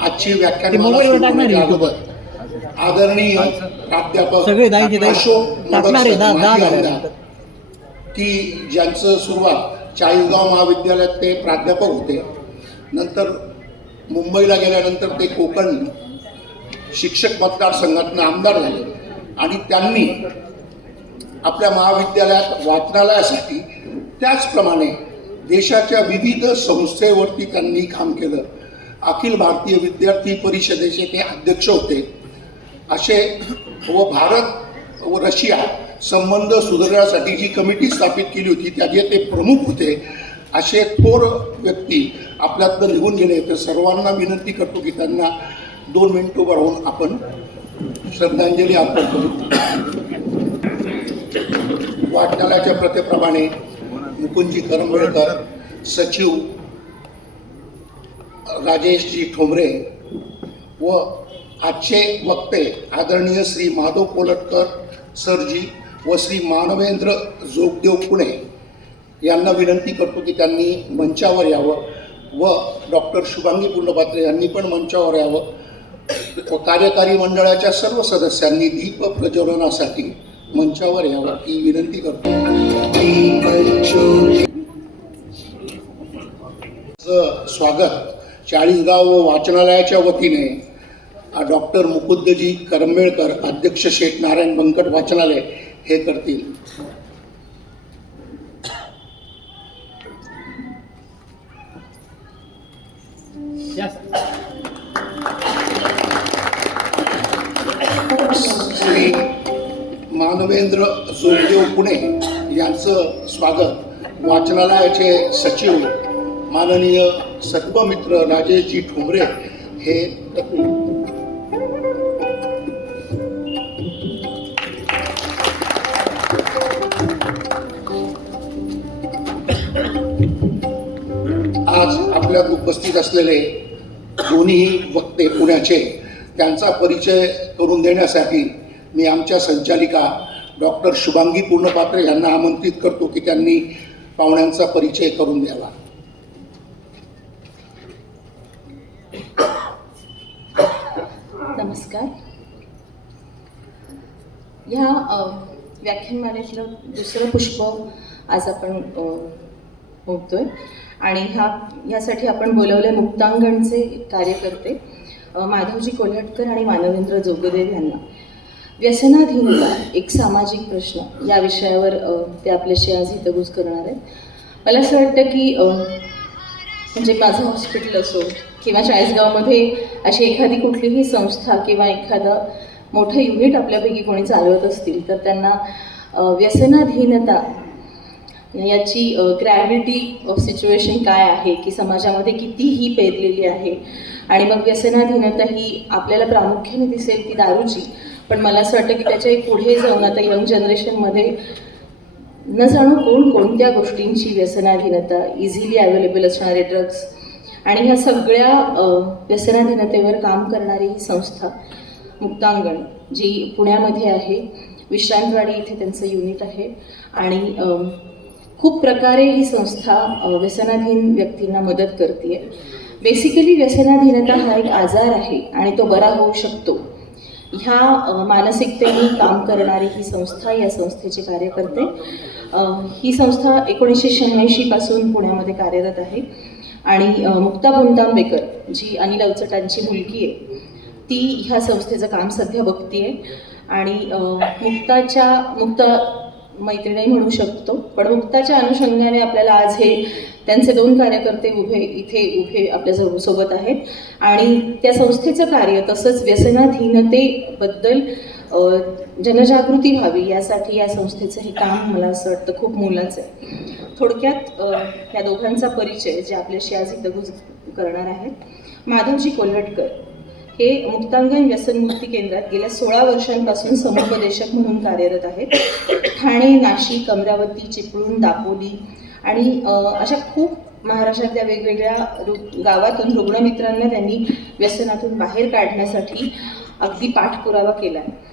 आजची व्याख्यान आदरणीय प्राध्यापक अशोक की ज्यांचं सुरुवात चाळीसगाव महाविद्यालयात ते प्राध्यापक होते, नंतर मुंबईला गेल्यानंतर ते कोकण शिक्षक मतदारसंघातून आमदार झाले आणि त्यांनी आपल्या महाविद्यालयात वाचनालयासाठी त्याचप्रमाणे देशाच्या विविध संस्थेवरती त्यांनी काम केलं. अखिल भारतीय विद्यार्थी परिषदेचे ते अध्यक्ष होते. असे व भारत व रशिया संबंध सुधारण्यासाठी जी कमिटी स्थापित केली होती त्याचे ते प्रमुख होते. असे थोर व्यक्ती आपल्यातनं निघून गेले. तर सर्वांना विनंती करतो की त्यांना 2 मिनिटं उभं राहून आपण श्रद्धांजली अर्पण करू. वाचनालयाच्या प्रथेप्रमाणे मुकुंदजी करंबेळकर, सचिव राजेशजी ठोंबरे व आजचे वक्ते आदरणीय श्री माधव कोलटकर सरजी व श्री मानवेंद्र जोगदेव पुणे यांना विनंती करतो की त्यांनी मंचावर यावं व डॉक्टर शुभांगी पुंडपात्रे यांनी पण मंचावर यावं व कार्यकारी मंडळाच्या सर्व सदस्यांनी दीप प्रज्वलनासाठी मंचावर यावं ही विनंती करतो. स्वागत चाळीसगाव वाचनालयाच्या वतीने डॉक्टर मुकुंदजी करंबेळकर, अध्यक्ष शेठ नारायण बंकट वाचनालय हे करतील. श्री मानवेंद्र जोगदेव पुणे यांचं स्वागत वाचनालयाचे सचिव माननीय सत्वमित्र राजेशजी ठोंबरे हे करतील. आज आपल्यात उपस्थित असलेले दोन्ही वक्ते पुण्याचे, त्यांचा परिचय करून देण्यासाठी मी आमच्या संचालिका डॉक्टर शुभांगी पुंडपात्रे यांना आमंत्रित करतो की त्यांनी पाहुण्यांचा परिचय करून द्यावा. नमस्कार. ह्या व्याख्यानमालेतलं दुसरं पुष्प आज आपण ओढतोय आणि ह्यासाठी आपण बोलवले मुक्तांगणचे कार्यकर्ते माधवजी कोल्हटकर आणि मानवेंद्र जोगदेव यांना. व्यसनाधीनता एक सामाजिक प्रश्न या विषयावर ते आपल्याशी आज हितगुज करणार आहेत. मला असं वाटतं की म्हणजे माझं हॉस्पिटल असो किंवा चाळीसगावमध्ये अशी एखादी कुठलीही संस्था किंवा एखादं मोठं युनिट आपल्यापैकी कोणी चालवत असतील तर त्यांना व्यसनाधीनता याची ग्रॅव्हिटी ऑफ सिच्युएशन काय आहे की समाजामध्ये कितीही पेरलेली आहे. आणि मग व्यसनाधीनता ही आपल्याला प्रामुख्याने दिसेल ती दारूची, पण मला असं वाटतं की त्याच्या पुढे जाऊन आता यंग जनरेशनमध्ये न जाणू कोणत्या गोष्टींची व्यसनाधीनता, इझिली अवेलेबल असणारे ड्रग्ज आणि ह्या सगळ्या व्यसनाधीनतेवर काम करणारी ही संस्था मुक्तांगण जी पुण्यामध्ये आहे, विश्रांतवाडी इथे त्यांचं युनिट आहे आणि खूप प्रकारे ही संस्था व्यसनाधीन व्यक्तींना मदत करते. बेसिकली व्यसनाधीनता हा एक आजार आहे आणि तो बरा होऊ शकतो. ह्या मानसिकतेने काम करणारी ही संस्था, या संस्थेचे कार्यकर्ते. ही संस्था 1986 पासून पुण्यामध्ये कार्यरत आहे आणि मुक्ता पुंतांबेकर जी अनिल अवचटांची मुलगी आहे ती ह्या संस्थेचं काम सध्या बघतीये आणि मुक्ता मैत्रिणी म्हणू शकतो, पण मुक्ताच्या अनुषंगाने आपल्याला आज हे त्यांचे 2 कार्यकर्ते इथे उभे आपल्या सोबत आहेत आणि त्या संस्थेचं कार्य तसंच व्यसनाधीनतेबद्दल जनजागृती व्हावी यासाठी या संस्थेचं हे काम मला असं वाटतं खूप मोलाचं आहे. थोडक्यात या दोघांचा परिचय जे आपल्याशी आज हितगुज करणार आहेत. माधवजी कोल्हटकर हे मुक्तांगण व्यसनमुक्ती केंद्रात गेल्या 16 वर्षांपासून समुपदेशक म्हणून कार्यरत आहेत. ठाणे, नाशिक, अमरावती, चिपळूण, दापोली आणि अशा खूप महाराष्ट्रातल्या वेगवेगळ्या गावातून रुग्णमित्रांना त्यांनी व्यसनातून बाहेर काढण्यासाठी अगदी पाठपुरावा केला आहे.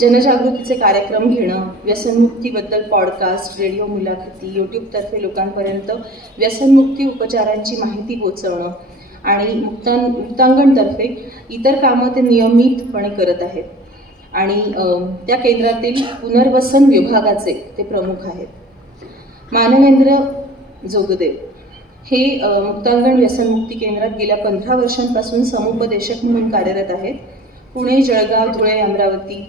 जनजागृतीचे कार्यक्रम घेणं, व्यसनमुक्तीबद्दल पॉडकास्ट, रेडिओ मुलाखती, यूट्यूबतर्फे लोकांपर्यंत व्यसनमुक्ती उपचारांची माहिती पोचवणं आणि मुक्तांगणतर्फे इतर कामं ते नियमितपणे करत आहेत. आणि त्या केंद्रातील पुनर्वसन विभागाचे ते प्रमुख आहेत. मानवेंद्र जोगदेव हे मुक्तांगण व्यसनमुक्ती केंद्रात गेल्या 15 वर्षांपासून समुपदेशक म्हणून कार्यरत आहेत. पुणे, जळगाव, धुळे, अमरावती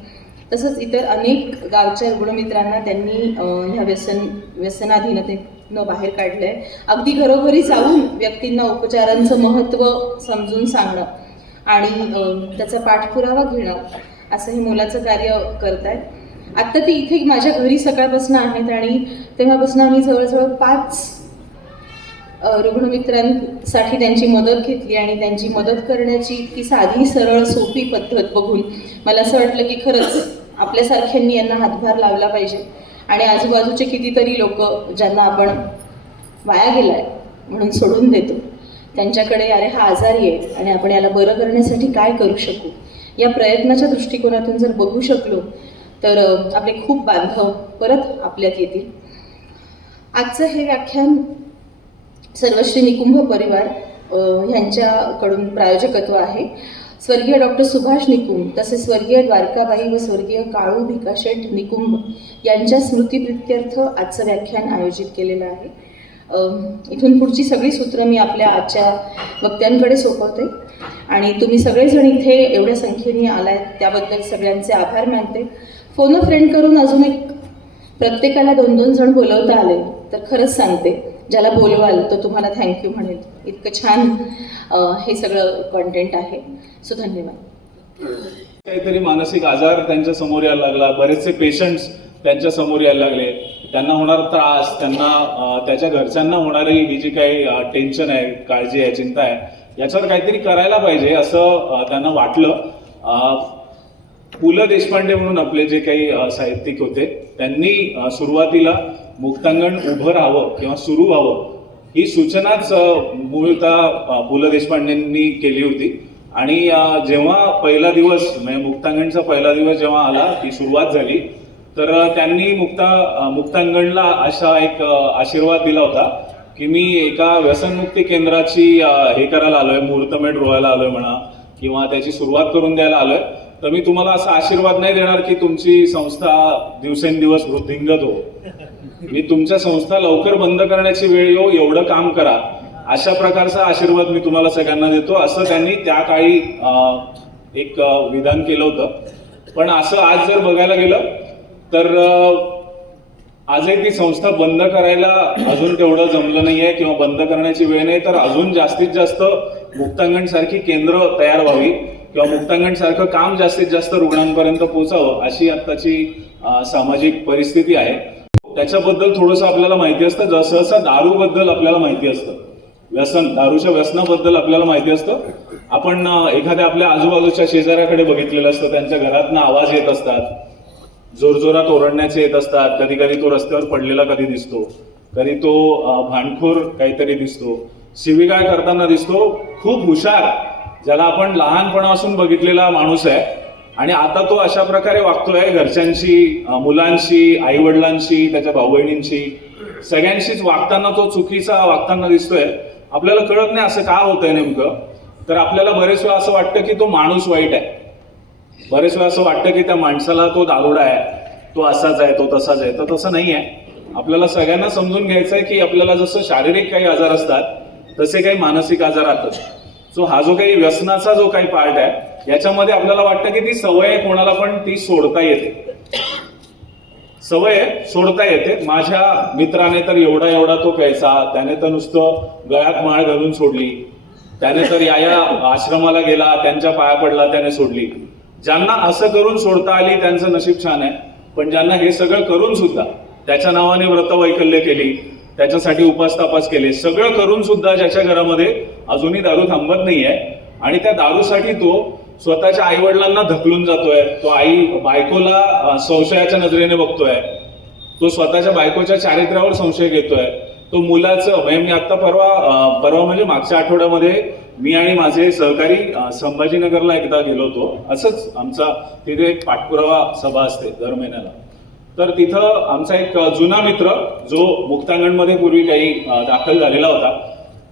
तसंच इतर अनेक गावच्या रुग्णमित्रांना त्यांनी ह्या व्यसनाधीनतेनं बाहेर काढलं आहे. अगदी घरोघरी जाऊन व्यक्तींना उपचारांचं महत्त्व समजून सांगणं आणि त्याचा पाठपुरावा घेणं असं हे मोलाचं कार्य करत आहेत. आत्ता ती इथे माझ्या घरी सकाळपासून आहेत आणि तेव्हापासून आम्ही जवळजवळ 5 रुग्णमित्रांसाठी त्यांची मदत घेतली आणि त्यांची मदत करण्याची ती साधी सरळ सोपी पद्धत बघून मला असं वाटलं की खरंच आपल्यासारख्यांनी यांना हातभार लावला पाहिजे. आणि आजूबाजूचे कितीतरी लोक ज्यांना आपण वाया गेलाय म्हणून सोडून देतो, त्यांच्याकडे अरे हा आजारी आहे आणि आपण याला बरं करण्यासाठी काय करू शकू या प्रयत्नाच्या दृष्टिकोनातून जर बघू शकलो तर आपले खूप बांधव परत आपल्यात येतील. आजचं हे व्याख्यान सर्वश्री निकुंभ परिवार यांच्याकडून प्रायोजकत्व आहे. स्वर्गीय डॉक्टर सुभाष निकुंभ तसेच स्वर्गीय द्वारकाबाई व स्वर्गीय काळू भिकाशेठ निकुंभ यांच्या स्मृतिप्रित्यर्थ आजचं व्याख्यान आयोजित केलेलं आहे. इथून पुढची सगळी सूत्रं मी आपल्या आजच्या वक्त्यांकडे सोपवते आणि तुम्ही सगळेजण इथे एवढ्या संख्येने आलाय त्याबद्दल सगळ्यांचे आभार मानते. फोन फ्रेंड करून अजून एक प्रत्येकाला 2-2 जण बोलवता आले तर खरंच सांगते, ज्याला बोलवाल तो तुम्हाला थँक्यू म्हणेल. इतकं छान हे सगळं कॉन्टेंट आहे. सो धन्यवाद. काहीतरी मानसिक आजार त्यांच्या समोर यायला लागला, बरेचसे पेशंट्स त्यांच्या समोर यायला लागले, त्यांना होणारा त्रास, त्यांना त्याच्या घरच्यांना होणारी ही जी काही टेन्शन आहे, काळजी आहे, चिंता आहे, याच्यावर काहीतरी करायला पाहिजे असं त्यांना वाटलं. पु ल देशपांडे म्हणून आपले जे काही साहित्यिक होते त्यांनी सुरुवातीला मुक्तांगण उभं राहावं किंवा सुरू व्हावं ही सूचनाच मूळतः पु ल देशपांडेंनी केली होती. आणि जेव्हा पहिला दिवस म्हणजे मुक्तांगणचा पहिला दिवस जेव्हा आला, ती सुरुवात झाली, तर त्यांनी मुक्तांगणला असा एक आशीर्वाद दिला होता की मी एका व्यसनमुक्ती केंद्राची हे करायला आलोय, मुहूर्तमेढ रोवायला आलोय म्हणा किंवा त्याची सुरुवात करून द्यायला आलोय, तर मी तुम्हाला असा आशीर्वाद नाही देणार की तुमची संस्था दिवसेंदिवस वृद्धिंगत हो. मी तुमच्या संस्था लवकर बंद करण्याची वेळ येऊ एवढं काम करा, अशा प्रकारचा आशीर्वाद मी तुम्हाला सगळ्यांना देतो, असं त्यांनी त्या काळी एक विधान केलं होतं. पण असं आज जर बघायला गेलं तर आजही ती संस्था बंद करायला अजून तेवढं जमलं नाहीये किंवा बंद करण्याची वेळ नाही, तर अजून जास्तीत जास्त मुक्तांगण सारखी केंद्र तयार व्हावी किंवा मुक्तांगण सारखं काम जास्तीत जास्त रुग्णांपर्यंत पोहोचावं अशी आत्ताची सामाजिक परिस्थिती आहे. त्याच्याबद्दल थोडंसं आपल्याला माहिती असतं, जसं दारूबद्दल आपल्याला माहिती असतं, दारूच्या व्यसनाबद्दल आपल्याला माहिती असतं. आपण एखाद्या आपल्या आजूबाजूच्या शेजाऱ्याकडे बघितलेलं असतं, त्यांच्या घरातनं आवाज येत असतात, जोरजोरात ओरडण्याचे येत असतात, कधी कधी तो रस्त्यावर पडलेला कधी दिसतो, कधी तो भांडखोर काहीतरी दिसतो, शिवीगाळ करताना दिसतो, खूप हुशार, ज्याला आपण लहानपणापासून बघितलेला माणूस आहे आणि आता तो अशा प्रकारे वागतोय घरच्यांशी, मुलांशी, आई वडिलांशी, त्याच्या भाऊ बहिणींशी, सगळ्यांशीच वागताना तो चुकीचा वागताना दिसतोय. आपल्याला कळत नाही असं का होतंय नेमकं. तर आपल्याला बरेच वेळा असं वाटतं की तो माणूस वाईट आहे, बरेच वेळा असं वाटतं की त्या माणसाला तो दारुडा आहे, तो असाच आहे, तो तसाच आहे. तर तसं नाही आहे. आपल्याला सगळ्यांना समजून घ्यायचं आहे की आपल्याला जसं शारीरिक काही आजार असतात तसे काही मानसिक आजार असतात. सो हा जो काही व्यसनाचा जो काही पार्ट आहे याच्यामध्ये आपल्याला वाटतं की ती सवय आहे, कोणाला पण ती सोडता येते, सवय सोडता येते. माझ्या मित्राने तर एवढा तो प्यायचा, त्याने तर नुसतं गळ्यात माळ घालून सोडली, त्याने तर या आश्रमाला गेला, त्यांच्या पाया पडला, त्याने सोडली. ज्यांना असं करून सोडता आली त्यांचं नशीब छान आहे, पण ज्यांना हे सगळं करून सुद्धा त्याच्या नावाने व्रतवैकल्य केली, त्याच्यासाठी उपास तापास केले, सगळं करून सुद्धा ज्याच्या घरामध्ये अजूनही दारू थांबत नाहीये आणि त्या दारूसाठी तो स्वतःच्या आई वडिलांना ढकलून जातोय, तो बायकोला संशयाच्या नजरेने बघतोय, तो स्वतःच्या बायकोच्या चारित्र्यावर संशय घेतोय, तो मुलाचं म्हणजे मी आता परवा म्हणजे मागच्या आठवड्यामध्ये मी आणि माझे सहकारी संभाजीनगरला एकदा गेलो होतो. असंच आमचा तिथे एक पाठपुरावा सभा असते दर महिन्याला. तर तिथं आमचा एक जुना मित्र जो मुक्तांगणमध्ये पूर्वी काही दाखल झालेला होता,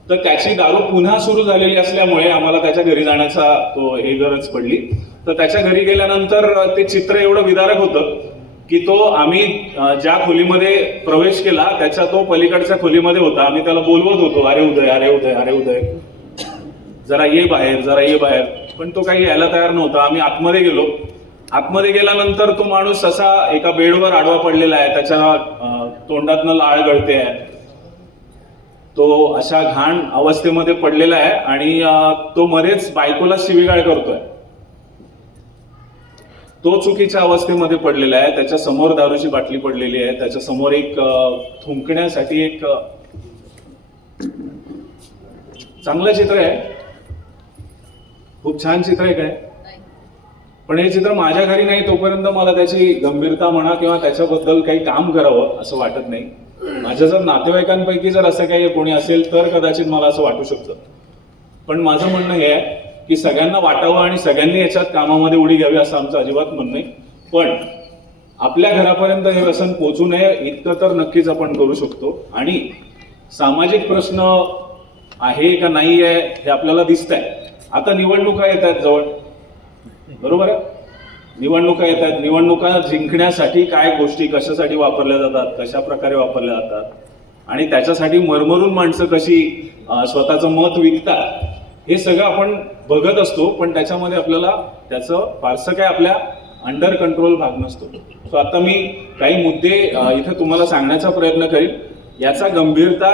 तर त्याची दारू पुन्हा सुरू झालेली असल्यामुळे आम्हाला त्याच्या घरी जाण्याचा हे गरज पडली. तर त्याच्या घरी गेल्यानंतर ते चित्र एवढं विदारक होतं की तो आम्ही ज्या खोलीमध्ये प्रवेश केला त्याच्या तो पलीकडच्या खोलीमध्ये होता. आम्ही त्याला बोलवत होतो, अरे उदय, अरे उदय, अरे उदय, जरा ये बाहेर, जरा ये बाहेर. पण तो काही यायला तयार नव्हता. आम्ही आतमध्ये गेलो. आतमध्ये गेल्यानंतर तो माणूस असा एका बेडवर आडवा पडलेला आहे. त्याच्या तोंडातनं लाळ गळते आहे. तो अशा घाण अवस्थेमध्ये पडलेला आहे आणि तो मध्येच बायकोला शिवीगाळ करतोय. तो चुकीच्या अवस्थेमध्ये पडलेला आहे. त्याच्या समोर दारूची बाटली पडलेली आहे. त्याच्या समोर एक थुंकण्यासाठी एक चांगलं चित्र आहे, खूप छान चित्र आहे काय. पण हे चित्र माझ्या घरी नाही तोपर्यंत मला त्याची गंभीरता म्हणा किंवा त्याच्याबद्दल काही काम करावं असं वाटत नाही. माझ्या जर नातेवाईकांपैकी जर असं काही कोणी असेल तर कदाचित मला असं वाटू शकतं. पण माझं म्हणणं हे आहे की सगळ्यांना वाटावं आणि सगळ्यांनी याच्यात कामामध्ये उडी घ्यावी असं आमचं अजिबात म्हणणं नाही. पण आपल्या घरापर्यंत हे व्यसन पोहोचू नये इतकं तर नक्कीच आपण करू शकतो. आणि सामाजिक प्रश्न आहे का नाही आहे हे आपल्याला दिसतंय. आता निवडणुका येत आहेत जवळ, बरोबर आहे. निवडणुका येत आहेत. निवडणुका जिंकण्यासाठी काय गोष्टी कशासाठी वापरल्या जातात, कशा प्रकारे वापरल्या जातात आणि त्याच्यासाठी मरमरून माणसं कशी स्वतःचं मत विकतात हे सगळं आपण बघत असतो. पण त्याच्यामध्ये आपल्याला त्याचं फारसं काय आपल्या अंडर कंट्रोल भाग नसतो. सो आता मी काही मुद्दे इथे तुम्हाला सांगण्याचा प्रयत्न करीन. याचा गंभीरता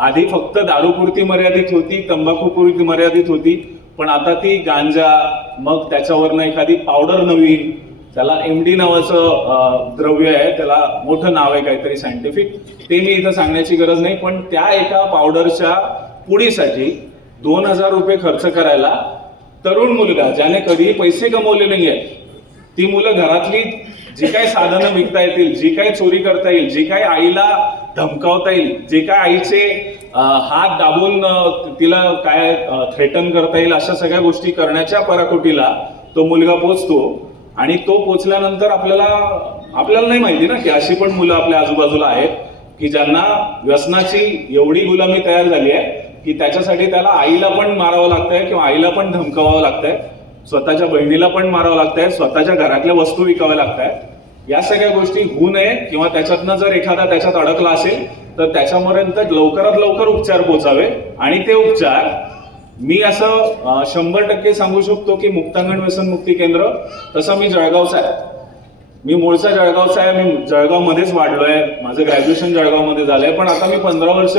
आधी फक्त दारूपुरती मर्यादित होती, तंबाखूपुरती मर्यादित होती. पण आता ती गांजा, मग त्याच्यावरनं एखादी पावडर नवीन, त्याला MD नावाचं द्रव्य आहे, त्याला मोठं नाव आहे काहीतरी सायंटिफिक, ते मी इथं सांगण्याची गरज नाही. पण त्या एका पावडरच्या पुडीसाठी 2000 रुपये खर्च करायला तरुण मुलगा ज्याने कधीही पैसे कमवले नाही आहेत, ती मुलं घरातली जी काही साधनं विकता येतील, जी काही चोरी करता येईल, जी काही आईला धमकावता येईल, जे काय आईचे हात दाबून तिला काय थ्रेटन करता येईल, अशा सगळ्या गोष्टी करण्याच्या पराकोटीला तो मुलगा पोचतो. आणि तो पोचल्यानंतर आपल्याला नाही माहिती ना की अशी पण मुलं आपल्या आजूबाजूला आहेत की ज्यांना व्यसनाची एवढी गुलामी तयार झाली आहे की त्याच्यासाठी त्याला आईला पण मारावं लागतंय किंवा आईला पण धमकावावं लागतंय, स्वतःच्या बहिणीला पण मारावं लागतंय, स्वतःच्या घरातल्या वस्तू विकाव्या लागतायत. या सगळ्या गोष्टी होऊ नये किंवा त्याच्यातनं जर एखादा त्याच्यात अडकला असेल तर त्याच्यापर्यंत लवकरात लवकर उपचार पोचावे. आणि ते उपचार मी असं 100% सांगू शकतो की मुक्तांगण व्यसन मुक्ती केंद्र, तसं मी जळगावचा आहे, मी मूळचा जळगावचा आहे, मी जळगावमध्येच वाढलोय, माझं ग्रॅज्युएशन जळगावमध्ये झालंय. पण आता मी 15 वर्ष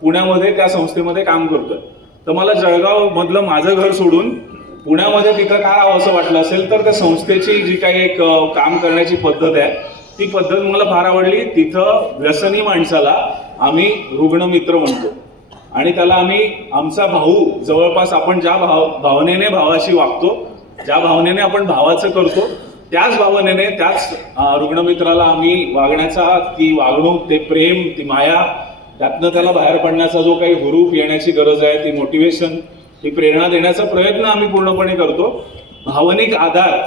पुण्यामध्ये त्या संस्थेमध्ये काम करतोय. तर मला जळगाव मधलं माझं घर सोडून पुण्यामध्ये तिथं काय राहावं असं वाटलं असेल तर त्या संस्थेची जी काही एक काम करण्याची पद्धत आहे ती पद्धत मला फार आवडली. तिथं व्यसनी माणसाला आम्ही रुग्णमित्र म्हणतो आणि त्याला आम्ही आमचा भाऊ, जवळपास आपण ज्या भावनेने भावाशी वागतो, ज्या भावनेने आपण भावाचं करतो, त्याच भावनेने त्याच रुग्णमित्राला आम्ही वागण्याचा, ती वागणूक, ते प्रेम, ती माया, त्यातनं त्याला बाहेर पडण्याचा जो काही हुरूप येण्याची गरज आहे, ती मोटिवेशन, ती प्रेरणा देण्याचा प्रयत्न आम्ही पूर्णपणे करतो. भावनिक आधार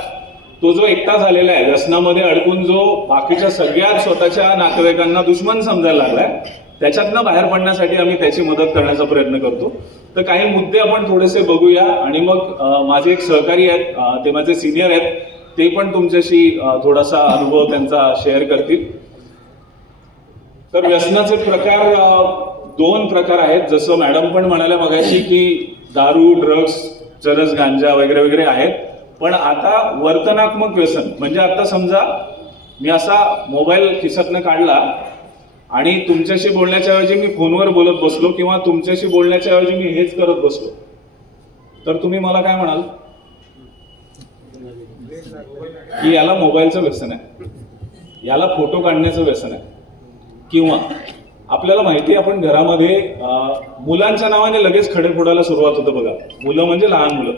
तो जो एकटा झालेला आहे, व्यसनामध्ये अडकून जो बाकीच्या सगळ्या स्वतःच्या नातेवाईकांना दुश्मन समजायला लागलाय, त्याच्यातनं बाहेर पडण्यासाठी आम्ही त्याची मदत करण्याचा प्रयत्न करतो. तर काही मुद्दे आपण थोडेसे बघूया आणि मग माझे एक सहकारी आहेत, ते माझे सिनियर आहेत, ते पण तुमच्याशी थोडासा अनुभव त्यांचा शेअर करतील. तर व्यसनाचे प्रकार 2 प्रकार आहेत. जसं मॅडम पण म्हणाल्या मगाशी की दारू, ड्रग्स, चरस, गांजा वगैरे वगैरे आहेत. पण आता वर्तनात्मक व्यसन म्हणजे आता समजा मी असा मोबाईल खिशातनं काढला आणि तुमच्याशी बोलण्याच्या ऐवजी मी फोनवर बोलत बसलो किंवा तुमच्याशी बोलण्याच्या ऐवजी मी हेच करत बसलो, तर तुम्ही मला काय म्हणाल की याला मोबाईलचं व्यसन आहे, याला फोटो काढण्याचं व्यसन आहे. किंवा आपल्याला माहिती आहे आपण घरामध्ये मुलांच्या नावाने लगेच खडे फोडायला सुरुवात होतं बघा, मुलं म्हणजे लहान मुलं.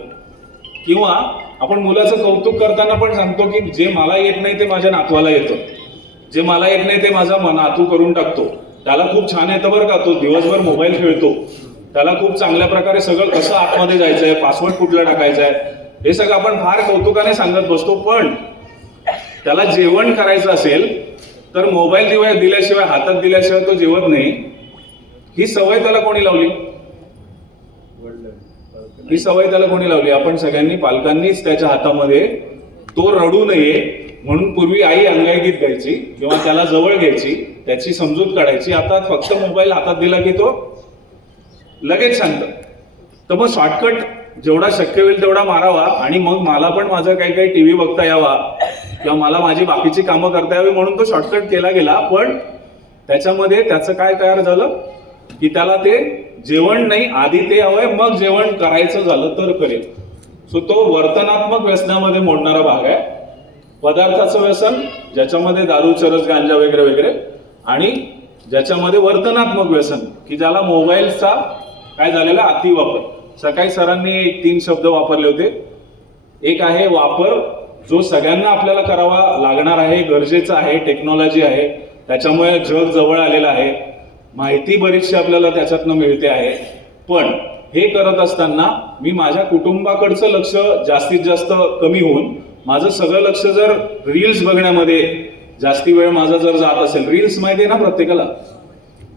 किंवा आपण मुलाचं कौतुक करताना पण सांगतो की जे मला येत नाही ते माझ्या नातवाला येतं, जे मला येत नाही ते माझा नातू करून टाकतो, त्याला खूप छान येतं बरं का, तो दिवसभर मोबाईल खेळतो, त्याला खूप चांगल्या प्रकारे सगळं कसं आतमध्ये जायचंय, पासवर्ड कुठला टाकायचा आहे, हे सगळं आपण फार कौतुकाने सांगत बसतो. पण त्याला जेवण करायचं असेल तर मोबाईल दिल्याशिवाय, हातात दिल्याशिवाय तो जेवत नाही. ही सवय त्याला कोणी लावली? ही सवय त्याला कोणी लावली? आपण सगळ्यांनी, पालकांनीच त्याच्या हातामध्ये. तो रडू नये म्हणून पूर्वी आई अंगाईगीत गायची किंवा त्याला जवळ घ्यायची, त्याची समजूत काढायची. आता फक्त मोबाईल हातात दिला की तो लगेच शांत. तर मग शॉर्टकट जेवढा शक्य होईल तेवढा मारावा आणि मग मला पण माझं काही काही टीव्ही बघता यावा किंवा मला माझी बाकीची कामं करता यावी म्हणून तो शॉर्टकट केला गेला. पण त्याच्यामध्ये त्याचं काय तयार झालं की त्याला ते जेवण नाही, आधी ते हवंय, मग जेवण करायचं झालं तर करेल. सो तो वर्तनात्मक व्यसनामध्ये मोडणारा भाग आहे. पदार्थाचं व्यसन ज्याच्यामध्ये दारू, चरस, गांजा वगैरे वगैरे, आणि ज्याच्यामध्ये वर्तनात्मक व्यसन की ज्याला मोबाईलचा काय झालेला अतिवापर. सकाळी सरांनी 3 शब्द वापरले होते. एक आहे वापर, जो सगळ्यांना आपल्याला करावा लागणार आहे, गरजेचा आहे, टेक्नॉलॉजी आहे, त्याच्यामुळे जग जवळ आलेलं आहे, माहिती बरीचशी आपल्याला त्याच्यातनं मिळते आहे. पण हे करत असताना मी माझ्या कुटुंबाकडचं लक्ष जास्तीत जास्त कमी होऊन माझं सगळं लक्ष जर रील्स बघण्यामध्ये जास्ती वेळ माझा जर जात असेल. रील्स माहिती आहे ना प्रत्येकाला,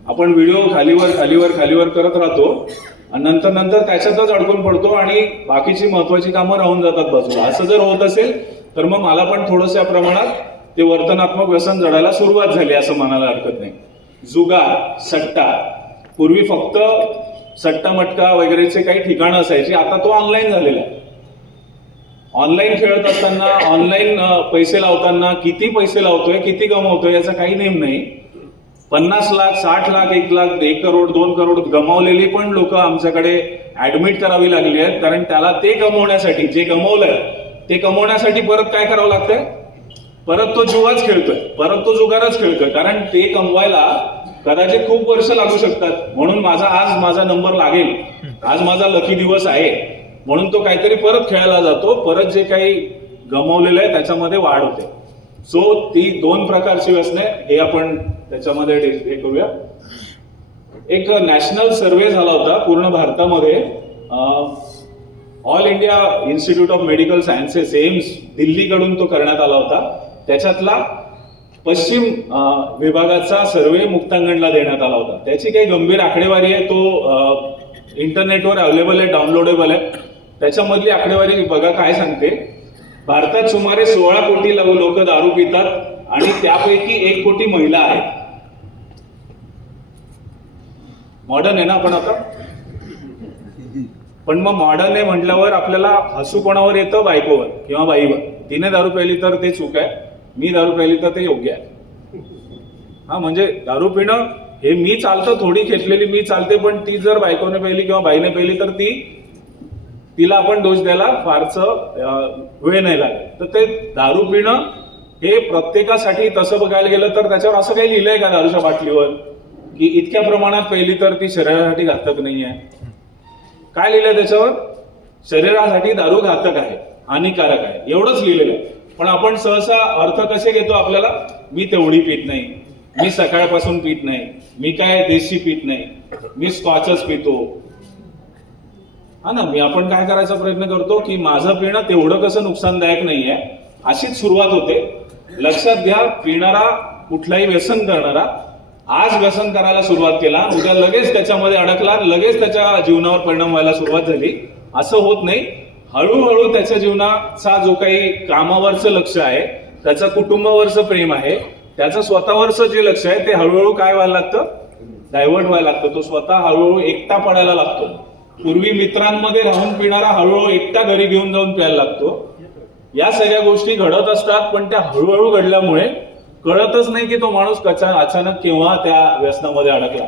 आपण व्हिडिओ खालीवर करत राहतो आणि नंतर त्याच्यातच अडकून पडतो आणि बाकीची महत्वाची कामं राहून जातात बाजूला. असं जर होत असेल तर मग मला पण थोडंसं प्रमाणात ते वर्तनात्मक व्यसन जडायला सुरुवात झाली असं म्हणायला हरकत नाही. जुगार, सट्टा, पूर्वी फक्त सट्टा मटका वगैरेचे काही ठिकाणं असायची, आता तो ऑनलाईन झालेला आहे. ऑनलाईन खेळत असताना, ऑनलाईन पैसे लावताना किती पैसे लावतोय, किती गमावतोय याचा काही नेम नाही. 50 लाख, 60 लाख, 1 लाख, 1 करोड, 2 करोड गमावलेली पण लोक आमच्याकडे ऍडमिट करावी लागली आहेत. कारण त्याला ते गमावण्यासाठी, जे गमावलंय ते कमवण्यासाठी परत काय करावं लागतंय? परत तो जुगाच खेळतोय, परत तो जुगारच खेळतोय. कारण ते कमवायला कदाचित खूप वर्ष लागू शकतात. म्हणून आज माझा नंबर लागेल, आज माझा लकी दिवस आहे म्हणून तो काहीतरी परत खेळायला जातो. परत जे काही गमावलेलं आहे त्याच्यामध्ये वाढ होते. सो ती 2 प्रकारची व्यसने हे आपण त्याच्यामध्ये हे करूया. एक नॅशनल सर्वे झाला होता पूर्ण भारतामध्ये. All India Institute of Medical Sciences, AIIMS, दिल्लीकडून तो करण्यात आला होता. त्याच्यातला पश्चिम विभागाचा सर्वे मुक्तांगणला देण्यात आला होता. त्याची काही गंभीर आकडेवारी आहे, तो इंटरनेटवर अवेलेबल आहे, डाउनलोडेबल आहे. त्याच्यामधली आकडेवारी बघा काय सांगते. भारतात सुमारे 16 कोटी लोक दारू पितात आणि त्यापैकी 1 कोटी महिला आहेत. मॉडर्न आहे ना आपण आता. पण मग मॉडर्न आहे म्हटल्यावर आपल्याला हसू कोणावर येतं? बायकोवर किंवा बाईवर. तिने दारू प्यायली तर ते चूक आहे, मी दारू प्यायली तर ते योग्य आहे. हा म्हणजे दारू पिणं हे मी चालतं, थोडी खेचलेली मी चालते, पण ती जर बायकोने प्यायली किंवा बाईने प्यायली तर तिला आपण दोष द्यायला फारसं वेळ नाही लागत. तर ते दारू पिणं हे प्रत्येकासाठी तसं बघायला गेलं तर त्याच्यावर असं काही लिहिलंय का दारूच्या बाटलीवर की इतक्या प्रमाणात प्यायली तर ती शरीरासाठी घातक नाही आहे? काय लिहिलंय त्याच्यावर? शरीरासाठी दारू घातक आहे, हानिकारक आहे, एवढंच लिहिलेलं आहे. पण आपण सहसा अर्थ कसे घेतो आपल्याला? मी तेवढी पित नाही, मी सकाळपासून पित नाही, मी काय देशी पित नाही, मी स्कॉचच पितो. हा ना, आपण काय करायचा प्रयत्न करतो की माझं पिणं तेवढं कसं नुकसानदायक नाहीये, अशीच सुरुवात होते. लक्षात घ्या, पिणारा, कुठलाही व्यसन करणारा आज व्यसन करायला सुरुवात केला, उद्या लगेच त्याच्यामध्ये अडकला, लगेच त्याच्या जीवनावर परिणाम व्हायला सुरुवात झाली, असं होत नाही. हळूहळू त्याच्या जीवनाचा जो काही कामावरचं लक्ष आहे, त्याचं कुटुंबावरचं प्रेम आहे, त्याचं स्वतःवरचं जे लक्ष आहे ते हळूहळू काय व्हायला लागतं? डायव्हर्ट व्हायला लागतं. तो स्वतः हळूहळू एकटा पडायला लागतो. पूर्वी मित्रांमध्ये राहून पिणारा हळूहळू एकटा घरी घेऊन जाऊन प्यायला लागतो. या सगळ्या गोष्टी घडत असतात, पण त्या हळूहळू घडल्यामुळे कळतच नाही की तो माणूस अचानक केव्हा त्या व्यसनामध्ये अडकला.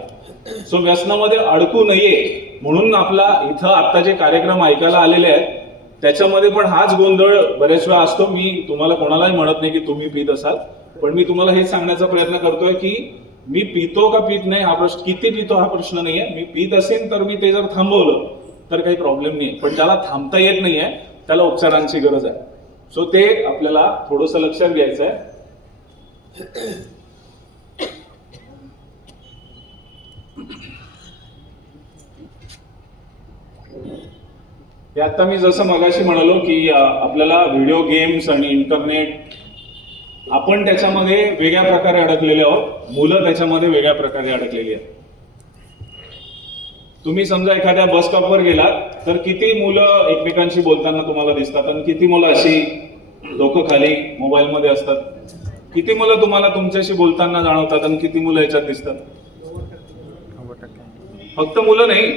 सो व्यसनामध्ये अडकू नये म्हणून आपला इथं आता जे कार्यक्रम ऐकायला आलेले आहेत त्याच्यामध्ये पण हाच गोंधळ बरेच वेळा असतो. मी तुम्हाला कोणालाही म्हणत नाही की तुम्ही पित असाल, पण मी तुम्हाला हेच सांगण्याचा प्रयत्न करतोय की मी पितो का पित नाही हा प्रश्न, किती पितो हा प्रश्न नाहीये. मी पित असेल तर मी ते जर थांबवलं तर काही प्रॉब्लेम नाही, पण ज्याला थांबता येत नाहीये त्याला उपचारांची गरज आहे. सो ते आपल्याला थोडंसं लक्षात घ्यायचं आहे. हे आता मी जसं मगाशी म्हणालो की आपल्याला व्हिडिओ गेम्स आणि इंटरनेट, आपण त्याच्यामध्ये वेगळ्या प्रकारे अडकलेले आहोत, मुलं त्याच्यामध्ये वेगळ्या प्रकारे अडकलेली आहेत. तुम्ही समजा एखाद्या बस स्टॉपवर गेलात तर किती मुलं एकमेकांशी बोलताना तुम्हाला दिसतात आणि किती मुलं अशी डोकं खाली मोबाईलमध्ये असतात? किती मुलं तुम्हाला तुमच्याशी बोलताना जाणवतात आणि किती मुलं याच्यात दिसतात? फक्त मुलं नाही,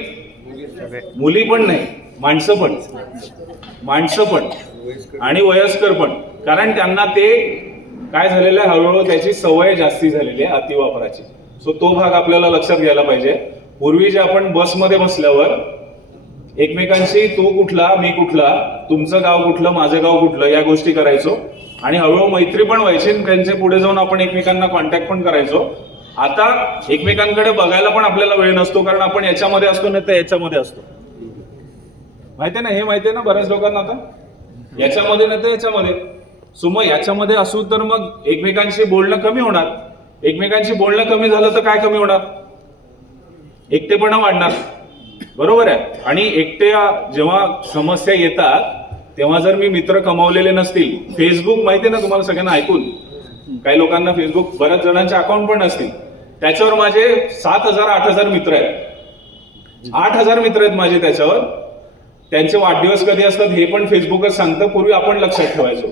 मुली पण नाही, माणसं पण आणि वयस्कर पण. कारण त्यांना ते काय झालेलं आहे, हळूहळू त्याची सवय जास्ती झालेली आहे अतिवापराची. सो तो भाग आपल्याला लक्षात घ्यायला पाहिजे. पूर्वी जे आपण बसमध्ये बसल्यावर एकमेकांशी तू कुठला, मी कुठला, तुमचं गाव कुठलं, माझं गाव कुठलं, या गोष्टी करायचो आणि हळूहळू मैत्री पण व्हायची आणि त्यांच्या पुढे जाऊन आपण एकमेकांना कॉन्टॅक्ट पण करायचो. आता एकमेकांकडे बघायला पण आपल्याला वेळ नसतो, कारण आपण याच्यामध्ये असतो नाही तर याच्यामध्ये असतो. माहितीये ना, हे माहितीये ना बऱ्याच लोकांना, आता याच्यामध्ये नाही तर याच्यामध्ये. सो मग याच्यामध्ये असू तर मग एकमेकांशी बोलणं कमी होणार. एकमेकांशी बोलणं कमी झालं तर काय कमी होणार? एकटेपणा वाढणार, बरोबर आहे. आणि एकट्या जेव्हा समस्या येतात तेव्हा जर मी मित्र कमावलेले नसतील, फेसबुक माहितीये ना तुम्हाला सगळ्यांना ऐकून, काही लोकांना फेसबुक, बऱ्याच जणांचे अकाउंट पण असतील, त्याच्यावर माझे 7,000 8,000 मित्र आहेत. 8,000 मित्र आहेत माझे त्याच्यावर. त्यांचे वाढदिवस कधी असतात हे पण फेसबुकच सांगतं. पूर्वी आपण लक्षात ठेवायचो,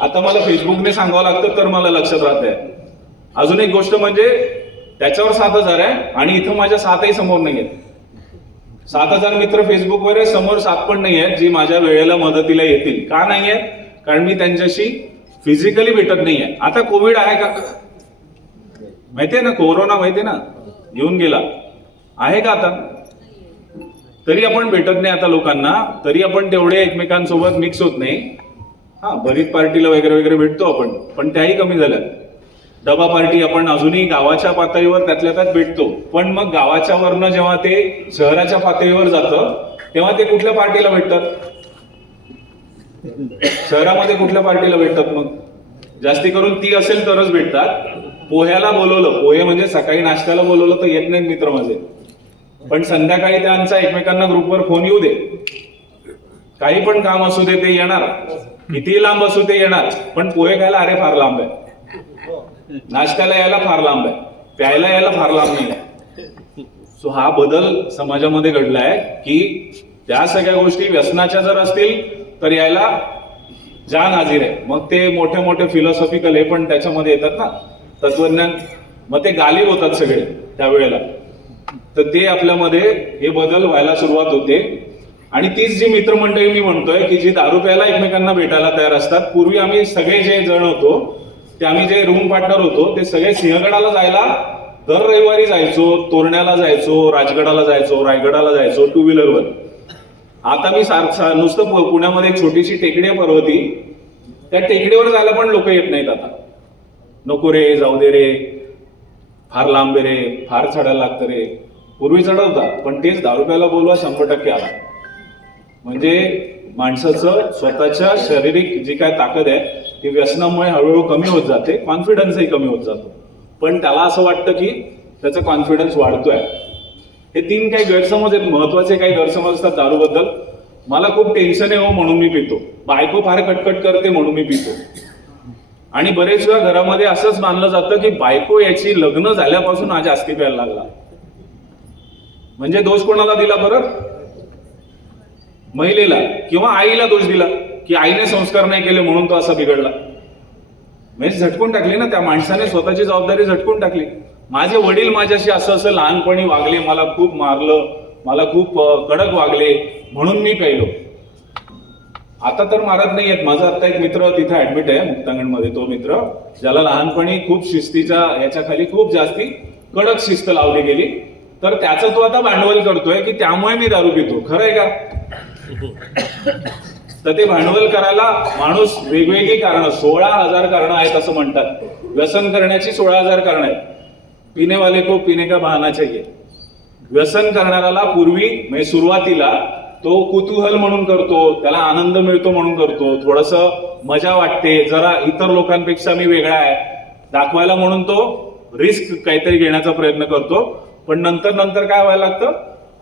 आता मला फेसबुकने सांगावं लागतं तर मला लक्षात राहत आहे. अजून एक गोष्ट म्हणजे त्याच्यावर 7,000 आहे आणि इथं माझ्या 7ही समोर नाही आहेत. 7,000 मित्र फेसबुकवर आहे, समोर 7 पण नाही आहेत जी माझ्या वेळेला मदतीला येतील. का नाही आहेत? कारण मी त्यांच्याशी फिजिकली भेटत नाहीये. आता कोविड आहे का माहितीये ना, कोरोना माहितीये ना, येऊन गेला आहे का आता? तरी आपण भेटत नाही आता लोकांना, तरी आपण तेवढे एकमेकांसोबत मिक्स होत नाही. हा, बरीच पार्टीला वगैरे वगैरे भेटतो आपण, पण त्याही कमी झाल्या. डबा पार्टी आपण अजूनही गावाच्या पातळीवर त्यातल्या त्यात भेटतो, पण मग गावाच्या वरनं जेव्हा ते शहराच्या पातळीवर जातं तेव्हा ते कुठल्या पार्टीला भेटतात? शहरामध्ये कुठल्या पार्टीला भेटतात? मग जास्ती करून ती असेल तरच भेटतात. पोह्याला बोलवलं, पोहे म्हणजे सकाळी नाश्त्याला बोलवलं तर येत नाहीत मित्र माझे, पण संध्याकाळी त्यांचा एकमेकांना ग्रुपवर फोन येऊ दे, काही पण काम असू दे ते येणार, किती लांब असू ते येणार. पण पोहे खायला अरे फार लांब आहे, नाश्त्याला यायला फार लांब आहे, प्यायला यायला फार लांब नाही. सो हा बदल समाजामध्ये घडलाय की त्या सगळ्या गोष्टी व्यसनाच्या जर असतील तर यायला जान हाजीर आहे. मग ते मोठे मोठे फिलॉसॉफिकल हे पण त्याच्यामध्ये येतात ना, तत्वज्ञान, मग ते गालिब होतात सगळे त्यावेळेला. तर ते आपल्यामध्ये हे बदल व्हायला सुरुवात होते. आणि तीच जी मित्रमंडळी मी म्हणतोय की जी दारू प्यायला एकमेकांना भेटायला तयार असतात. पूर्वी आम्ही सगळे जे जण होतो ते आम्ही जे रूम पार्टनर होतो ते सगळे सिंहगडाला जायला दर रविवारी जायचो, तोरण्याला जायचो, राजगडाला जायचो, रायगडाला जायचो टू व्हीलरवर. आता मी नुसतं पुण्यामध्ये एक छोटीशी टेकडी आहे पर्वती, त्या टेकडीवर जायला पण लोक येत नाहीत आता. नको रे, जाऊ दे रे, फार लांब रे, फार चढायला लागतं रे. पूर्वी चढवता, पण तेच दारू प्यायला बोलवा 100% आला. म्हणजे माणसाचं स्वतःच्या शारीरिक जी काय ताकद आहे ती व्यसनामुळे हळूहळू कमी होत जाते, कॉन्फिडन्सही कमी होत जातो. पण त्याला असं वाटतं की त्याचा कॉन्फिडन्स वाढतोय. हे 3 काही गैरसमज आहेत, महत्वाचे काही गैरसमज असतात दारूबद्दल. मला खूप टेन्शन आहे हो म्हणून मी पितो, बायको फार कटकट करते म्हणून मी पितो. आणि बरेच वेळा घरामध्ये असंच मानलं जातं की बायको याची लग्न झाल्यापासून आज जास्ती प्यायला लागला. म्हणजे दोष कोणाला दिला बरं? महिलेला किंवा आईला दोष दिला की आईने संस्कार नाही केले म्हणून तो असा बिघडला. म्हणजे झटकून टाकली ना त्या माणसाने, स्वतःची जबाबदारी झटकून टाकली. माझे वडील माझ्याशी असं लहानपणी वागले, मला खूप मारलं, मला खूप कडक वागले म्हणून मी प्यायलो. आता तर मारत नाहीयेत. माझा आता एक मित्र तिथे ऍडमिट आहे मुक्तांगणमध्ये, तो मित्र ज्याला लहानपणी खूप शिस्तीच्या याच्या खाली खूप जास्ती कडक शिस्त लावली गेली, तर त्याचं तो आता भांडवल करतोय की त्यामुळे मी दारू पितो. खरं आहे का? तर ते भांडवल करायला माणूस वेगवेगळी कारणं, 16,000 कारणं आहेत असं म्हणतात. व्यसन करण्याची 16,000 कारणं आहेत. पिणे वाले को पिणे का बहाना चाहिए. व्यसन करणाऱ्याला पूर्वी म्हणजे सुरुवातीला तो कुतूहल म्हणून करतो, त्याला आनंद मिळतो म्हणून करतो, थोडस मजा वाटते, जरा इतर लोकांपेक्षा मी वेगळा आहे दाखवायला म्हणून तो रिस्क काहीतरी घेण्याचा प्रयत्न करतो. पण नंतर नंतर काय व्हायला लागतं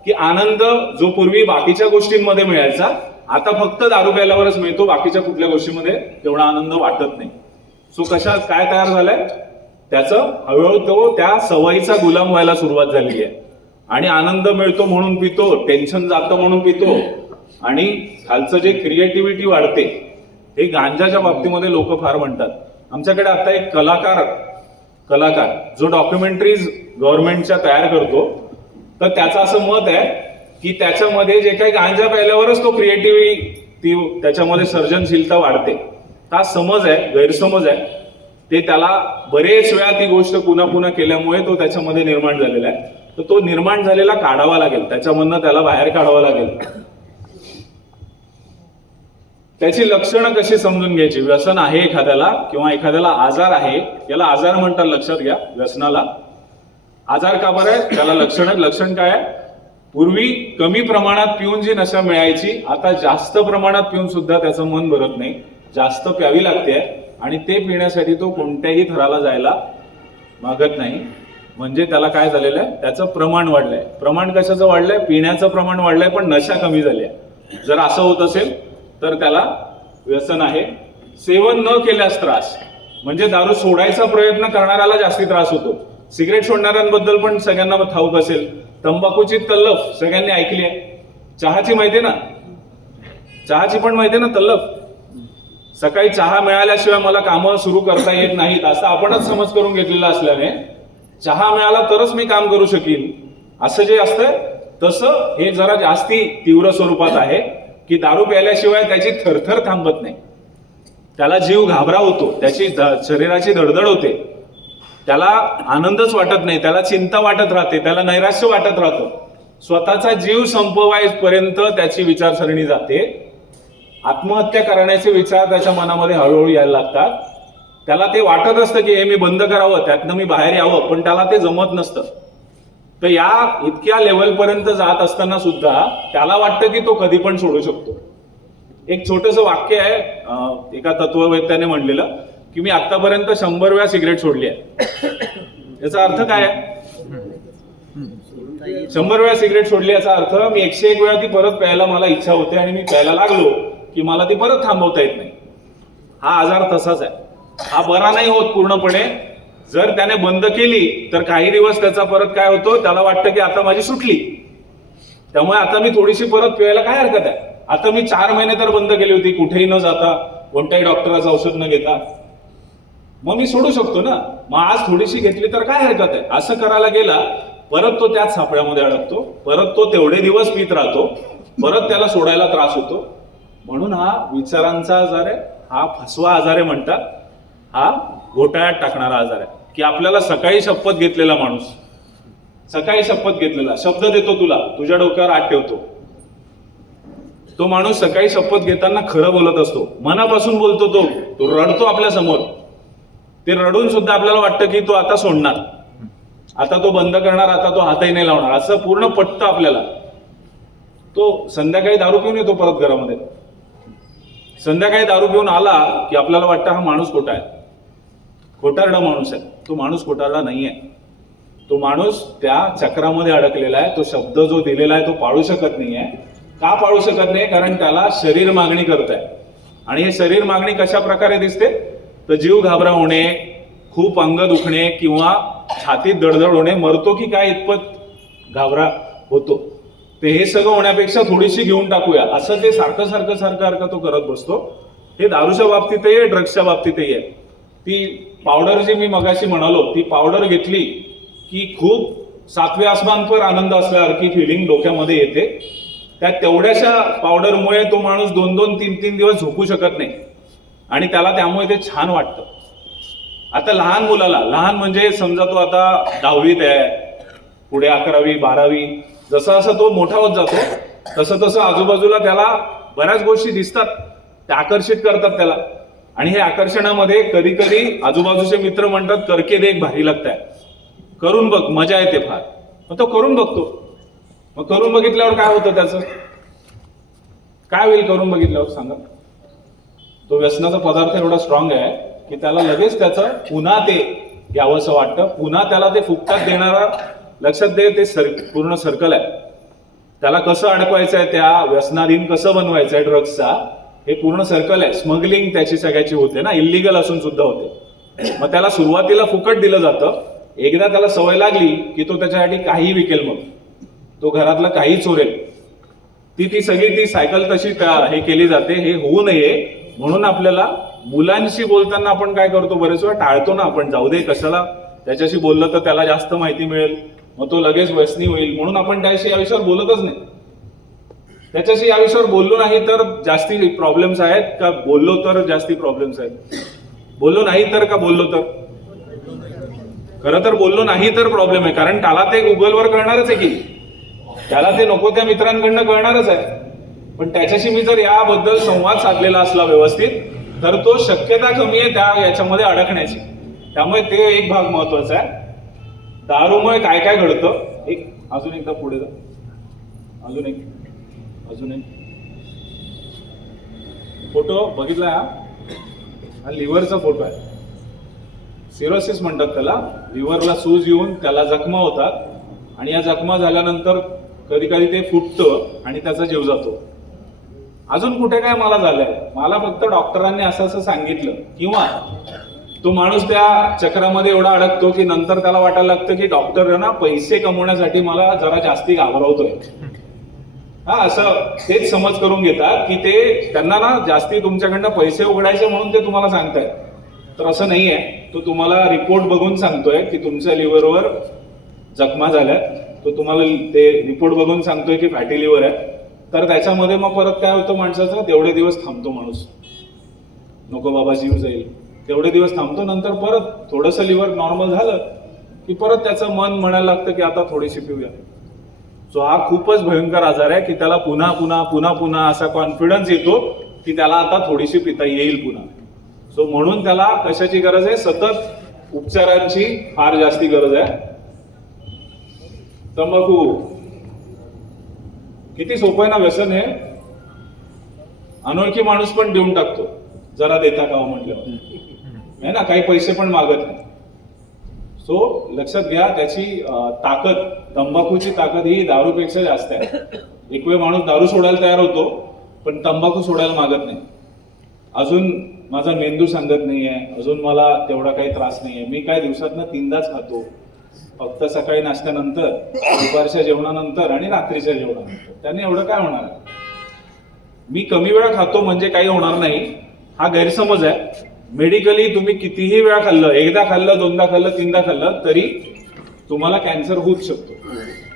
की आनंद जो पूर्वी बाकीच्या गोष्टींमध्ये मिळायचा आता फक्त दारू प्यायल्यावरच मिळतो, बाकीच्या कुठल्या गोष्टीमध्ये तेवढा आनंद वाटत नाही. सो कशा काय तयार झालंय, त्याचं हळूहळू तो त्या सवयीचा गुलाम व्हायला सुरुवात झालेली आहे. आणि आनंद मिळतो म्हणून पितो, टेन्शन जातं म्हणून पितो, आणि खालचं जे क्रिएटिव्हिटी वाढते हे गांजाच्या बाबतीमध्ये लोक फार म्हणतात. आमच्याकडे आता एक कलाकार जो डॉक्युमेंटरीज गव्हर्नमेंटच्या तयार करतो, तर त्याचं असं मत आहे की त्याच्यामध्ये जे काही गांजा प्यायल्यावरच तो क्रिएटिव्हिटी, त्याच्यामध्ये सर्जनशीलता वाढते. हा समज आहे, गैरसमज आहे. ते त्याला बरेच वेळा ती गोष्ट पुन्हा पुन्हा केल्यामुळे तो त्याच्यामध्ये निर्माण झालेला आहे. तर तो निर्माण झालेला काढावा लागेल, त्याच्यामधनं त्याला बाहेर काढावं लागेल. त्याची लक्षणं कशी समजून घ्यायची? व्यसन आहे एखाद्याला किंवा एखाद्याला आजार आहे, याला आजार म्हणतात, लक्षात घ्या. व्यसनाला आजार का बरं आहे? त्याला लक्षण काय आहे? पूर्वी कमी प्रमाणात पिऊन जी नशा मिळायची, आता जास्त प्रमाणात पिऊन सुद्धा त्याचं मन भरत नाही, जास्त प्यावी लागते, आणि ते पिण्यासाठी तो कोणत्याही थराला जायला मागत नाही. म्हणजे त्याला काय झालेलं आहे? त्याचं प्रमाण वाढलंय. प्रमाण कशाचं वाढलंय? पिण्याचं प्रमाण वाढलंय, पण नशा कमी झाली आहे. जर असं होत असेल तर त्याला व्यसन आहे. सेवन न केल्यास त्रास, म्हणजे दारू सोडायचा प्रयत्न करणाऱ्याला जास्ती त्रास होतो. सिगरेट सोडणाऱ्यांबद्दल पण सगळ्यांना ठाऊक असेल. तंबाखूची तल्लफ सगळ्यांनी ऐकली आहे. चहाची माहितीये ना? चहाची पण माहितीये ना तल्लफ? सकाळी चहा मिळाल्याशिवाय मला कामं सुरू करता येत नाहीत, असं आपणच समज करून घेतलेला असल्याने चहा मिळाला तरच मी काम करू शकीन, असं जे असतं तसं हे जरा जास्ती तीव्र स्वरूपात आहे की दारू प्यायल्याशिवाय त्याची थरथर थांबत नाही, त्याला जीव घाबरा होतो, त्याची शरीराची धडधड होते, त्याला आनंदच वाटत नाही, त्याला चिंता वाटत राहते, त्याला नैराश्य वाटत राहतं. स्वतःचा जीव संपवायपर्यंत त्याची विचारसरणी जाते. आत्महत्या करण्याचे विचार त्याच्या मनामध्ये हळूहळू यायला लागतात. त्याला ते वाटत असतं की हे मी बंद करावं, त्यातनं मी बाहेर यावं, पण त्याला ते जमत नसतं. तर या इतक्या लेवलपर्यंत जात असताना सुद्धा त्याला वाटतं की तो कधी पण सोडू शकतो. एक छोटंसं वाक्य आहे एका तत्ववेत्याने म्हणलेलं की मी आतापर्यंत 100 वेळा सिगरेट सोडली आहे. याचा अर्थ काय आहे? 100 वेळा सिगरेट सोडली याचा अर्थ मी 101 वेळा ती परत प्यायला मला इच्छा होते, आणि मी प्यायला लागलो की मला ती परत थांबवता येत नाही. हा आजार तसाच आहे. हा बरा नाही होत पूर्णपणे. जर त्याने बंद केली तर काही दिवस त्याचा परत काय होतो, त्याला वाटतं की आता माझी सुटली, त्यामुळे आता मी थोडीशी परत प्यायला काय हरकत आहे. आता मी 4 महिने तर बंद केली होती, कुठेही न जाता, कोणत्याही डॉक्टराचं औषध न घेता, मग मी सोडू शकतो ना. मग आज थोडीशी घेतली तर काय हरकत आहे. असं करायला गेला परत तो त्याच सापळ्यामध्ये अडकतो, परत तो तेवढे दिवस पित राहतो, परत त्याला सोडायला त्रास होतो. म्हणून हा विचारांचा आजार आहे, हा फसवा आजार आहे म्हणतात, हा घोटाळ्यात टाकणारा आजार आहे. की आपल्याला सकाळी शपथ घेतलेला माणूस, सकाळी शपथ घेतलेला, शब्द देतो तुला, तुझ्या डोक्यावर हात ठेवतो, तो माणूस सकाळी शपथ घेताना खरं बोलत असतो, मनापासून बोलतो, तो रडतो आपल्या समोर. ते रडून सुद्धा आपल्याला वाटतं की तो आता सोडणार, आता तो बंद करणार, आता तो हातही नाही लावणार, असं पूर्ण पटतं आपल्याला. तो संध्याकाळी दारू पिऊन येतो परत घरामध्ये. संध्याकाळी दारू पिऊन आला की आपल्याला वाटतं हा माणूस खोटा आहे, खोटारडा माणूस आहे. तो माणूस खोटारडा नाही आहे. तो माणूस त्या चक्रामध्ये अडकलेला आहे. तो शब्द जो दिलेला आहे तो पाळू शकत नाही आहे. का पाळू शकत नाही? कारण त्याला शरीर मागणी करत आहे. आणि हे शरीर मागणी कशा प्रकारे दिसते? तर जीव घाबरा होणे, खूप अंग दुखणे, किंवा छातीत दडदड होणे, मरतो की काय इतपत घाबरा होतो. ते हे सगळं होण्यापेक्षा थोडीशी घेऊन टाकूया असं ते सारखं तो करत बसतो. हे दारूच्या बाबतीतही आहे, ड्रग्सच्या बाबतीतही आहे. ती पावडर जी मी मगाशी म्हणालो, ती पावडर घेतली की खूप 7वे आसमान पर आनंद असल्यासारखी फिलिंग डोक्यामध्ये येते. त्या तेवढ्याशा पावडरमुळे तो माणूस 2-2, 3-3 दिवस झोपू शकत नाही, आणि त्याला त्यामुळे ते छान वाटतं. आता लहान मुलाला, लहान म्हणजे समजा तो आता 10वीत आहे, पुढे 11वी 12वी, जसं असं तो मोठा होत जातो तसं तसं आजूबाजूला त्याला बऱ्याच गोष्टी दिसतात, त्या आकर्षित करतात त्याला. आणि हे आकर्षणामध्ये कधी कधी आजूबाजूचे मित्र म्हणतात करके देख भारी लागताय, करून बघ मजा येते फार. मग तो करून बघतो. मग करून बघितल्यावर काय होतं, त्याचं काय होईल करून बघितल्यावर सांगा? तो व्यसनाचा पदार्थ एवढा स्ट्रॉंग आहे की त्याला लगेच त्याचं पुन्हा ते घ्यावंसं वाटतं, पुन्हा त्याला ते फुकटात देणारा, लक्षात दे ते पूर्ण सर्कल आहे. त्याला कसं अडकवायचं आहे, त्या व्यसनाधीन कसं बनवायचं आहे ड्रग्सचा, हे पूर्ण सर्कल आहे. स्मगलिंग त्याची सगळ्याची होते ना, इल्लिगल असून सुद्धा होते. मग त्याला सुरुवातीला फुकट दिलं जातं, एकदा त्याला सवय लागली की तो त्याच्यासाठी काही विकेल. मग तो घरातलं काही चोरेल, ती सगळी सायकल तशी हे केली जाते. हे होऊ नये म्हणून आपल्याला मुलांशी बोलताना आपण काय करतो, बरेच वेळा टाळतो ना आपण, जाऊ दे कशाला, त्याच्याशी बोललं तर त्याला जास्त माहिती मिळेल, मग तो लगेच व्यसनी होईल, म्हणून आपण त्याशी या विषयावर बोलतच नाही. त्याच्याशी या विषयावर बोललो नाही तर जास्ती प्रॉब्लेम्स आहेत का बोललो तर जास्ती प्रॉब्लेम्स आहेत? बोललो नाही तर का बोललो तर? खरं तर बोललो नाही तर प्रॉब्लेम आहे, कारण त्याला ते गुगलवर कळणारच आहे की, त्याला ते नको त्या मित्रांकडनं कळणारच आहे. पण त्याच्याशी मी जर याबद्दल संवाद साधलेला असला व्यवस्थित, तर तो शक्यता कमी आहे त्या याच्यामध्ये अडकण्याची. त्यामुळे ते एक भाग महत्वाचा आहे. दारूमुळे काय काय घडतं, अजून एकदा पुढे जा, अजून एक फोटो बघितला, हा लिव्हरचा फोटो आहे. सिरोसिस म्हणतात त्याला. लिव्हरला सूज येऊन त्याला जखमा होतात आणि या जखमा झाल्यानंतर कधी कधी ते फुटतं आणि त्याचा जीव जातो. अजून कुठे काय मला झालंय, मला फक्त डॉक्टरांनी असं सांगितलं, किंवा तो माणूस त्या चक्रामध्ये एवढा अडकतो की नंतर त्याला वाटायला लागतं की डॉक्टर ना पैसे कमवण्यासाठी मला जरा जास्ती घाबरवतोय. हा, असं तेच समज करून घेतात की ते त्यांना ना जास्ती तुमच्याकडनं पैसे उघडायचे म्हणून ते तुम्हाला सांगतायत. तर असं नाहीये. तो तुम्हाला रिपोर्ट बघून सांगतोय की तुमच्या लिव्हरवर जखमा झाल्यात, तो तुम्हाला ते रिपोर्ट बघून सांगतोय की फॅटी लिव्हर आहे. तर त्याच्यामध्ये मग परत काय होतं माणसाचं, तेवढे दिवस थांबतो माणूस, नको बाबा जीव जाईल, तेवढे दिवस थांबतो. नंतर परत थोडंसं लिव्हर नॉर्मल झालं की परत त्याचं मन म्हणायला लागतं की आता थोडीशी पिऊया. सो हा खूपच भयंकर आजार आहे की त्याला पुन्हा पुन्हा पुन्हा पुन्हा असा कॉन्फिडन्स येतो की त्याला आता थोडीशी पिता येईल पुन्हा. सो म्हणून त्याला कशाची गरज आहे, सतत उपचारांची फार जास्ती गरज आहे. तंबाखू किती सोपं आहे ना व्यसन हे. अनोळखी माणूस पण देऊन टाकतो, जरा देता का म्हटल्यावर, आहे ना, काही पैसे पण मागत नाही. सो लक्षात घ्या, त्याची ताकद, तंबाखूची ताकद ही दारूपेक्षा जास्त आहे. एक वेळ माणूस दारू सोडायला तयार होतो पण तंबाखू सोडायला मागत नाही. अजून माझा मेंदू सांगत नाहीये, अजून मला तेवढा काही त्रास नाहीये, मी काय दिवसातनं 3दाच खातो, फक्त सकाळी नाश्त्यानंतर, दुपारच्या जेवणानंतर आणि रात्रीच्या जेवणानंतर. त्याने एवढं काय होणार? मी कमी वेळा खातो म्हणजे काही होणार नाही, हा गैरसमज आहे. मेडिकली तुम्ही कितीही वेळा खाल्लं, एकदा खाल्लं, दोनदा खाल्लं, तीनदा खाल्लं, तरी तुम्हाला कॅन्सर होऊच शकतो.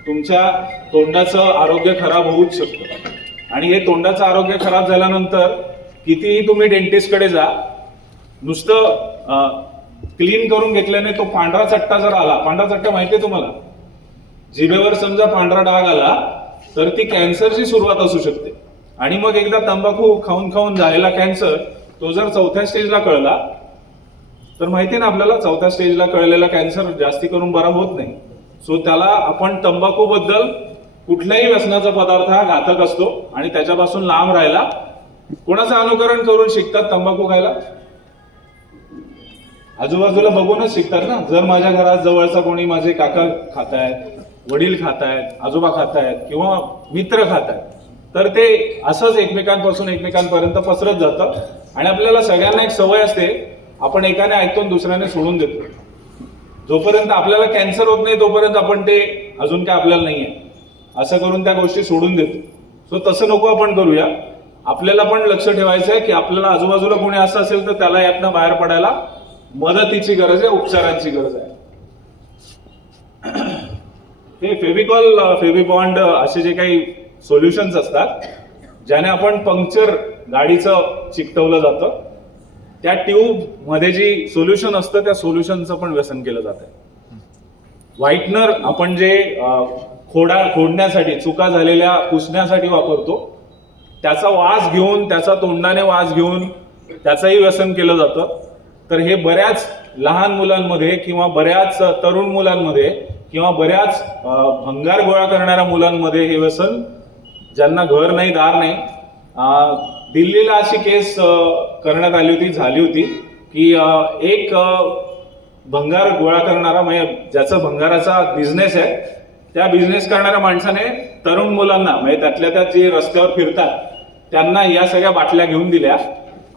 तुमच्या तोंडाचं आरोग्य खराब होऊच शकतं. आणि हे तोंडाचं आरोग्य खराब झाल्यानंतर कितीही तुम्ही डेंटिस्टकडे जा, नुसतं क्लीन करून घेतल्याने तो पांढरा चट्टा जर आला, पांढरा चट्टा माहितीये तुम्हाला, जिभेवर समजा पांढरा डाग आला तर ती कॅन्सरची सुरुवात असू शकते. आणि मग एकदा तंबाखू खाऊन खाऊन झालेला कॅन्सर, तो जर 4थ्या स्टेजला कळला तर माहिती ना आपल्याला, 4थ्या स्टेजला कळलेला कॅन्सर जास्ती करून बरा होत नाही. सो त्याला आपण तंबाखू बद्दल, कुठल्याही व्यसनाचा पदार्थ हा घातक असतो आणि त्याच्यापासून लांब राहायला. कोणाचं अनुकरण करून शिकतात तंबाखू खायला? आजूबाजूला बघूनच शिकतात ना. जर माझ्या घरात जवळचा कोणी, माझे काका खातायत, वडील खातायत, आजोबा खातायत किंवा मित्र खातायत, तर ते असंच एकमेकांपासून एकमेकांपर्यंत पसरत जातं. आणि आपल्याला सगळ्यांना एक सवय असते, आपण एकाने ऐकतो दुसऱ्याने सोडून देतो. जोपर्यंत आपल्याला कॅन्सर होत नाही तोपर्यंत आपण ते अजून काय आपल्याला नाहीये असं करून त्या गोष्टी सोडून देतो. सो तसं नको आपण करूया. आपल्याला पण लक्ष ठेवायचं आहे की आपल्याला आजूबाजूला कोणी असं असेल तर त्याला यातनं बाहेर पडायला मदतीची गरज आहे, उपचारांची गरज आहे. हे फेविकॉल, फेविबॉन्ड असे जे काही सोल्युशन्स असतात, ज्याने आपण पंक्चर गाडीचं चिकटवलं जातं, त्या ट्यूब मध्ये जी सोल्युशन असतं त्या सोल्युशनचं पण व्यसन केलं जातं. व्हाईटनर आपण जे खोडण्यासाठी, चुका झालेल्या पुसण्यासाठी वापरतो, त्याचा वास घेऊन, त्याचा तोंडाने वास घेऊन त्याचंही व्यसन केलं जातं. तर हे बऱ्याच लहान मुलांमध्ये किंवा बऱ्याच तरुण मुलांमध्ये किंवा बऱ्याच भंगार गोळा करणाऱ्या मुलांमध्ये हे व्यसन, ज्यांना घर नाही, दार नाही. दिल्लीला अशी केस करण्यात आली होती, झाली होती की एक भंगार गोळा करणारा, म्हणजे ज्याचा भंगाराचा बिझनेस आहे, त्या बिझनेस करणाऱ्या माणसाने तरुण मुलांना, म्हणजे त्यातल्या त्यात जे रस्त्यावर फिरतात त्यांना या सगळ्या बाटल्या घेऊन दिल्या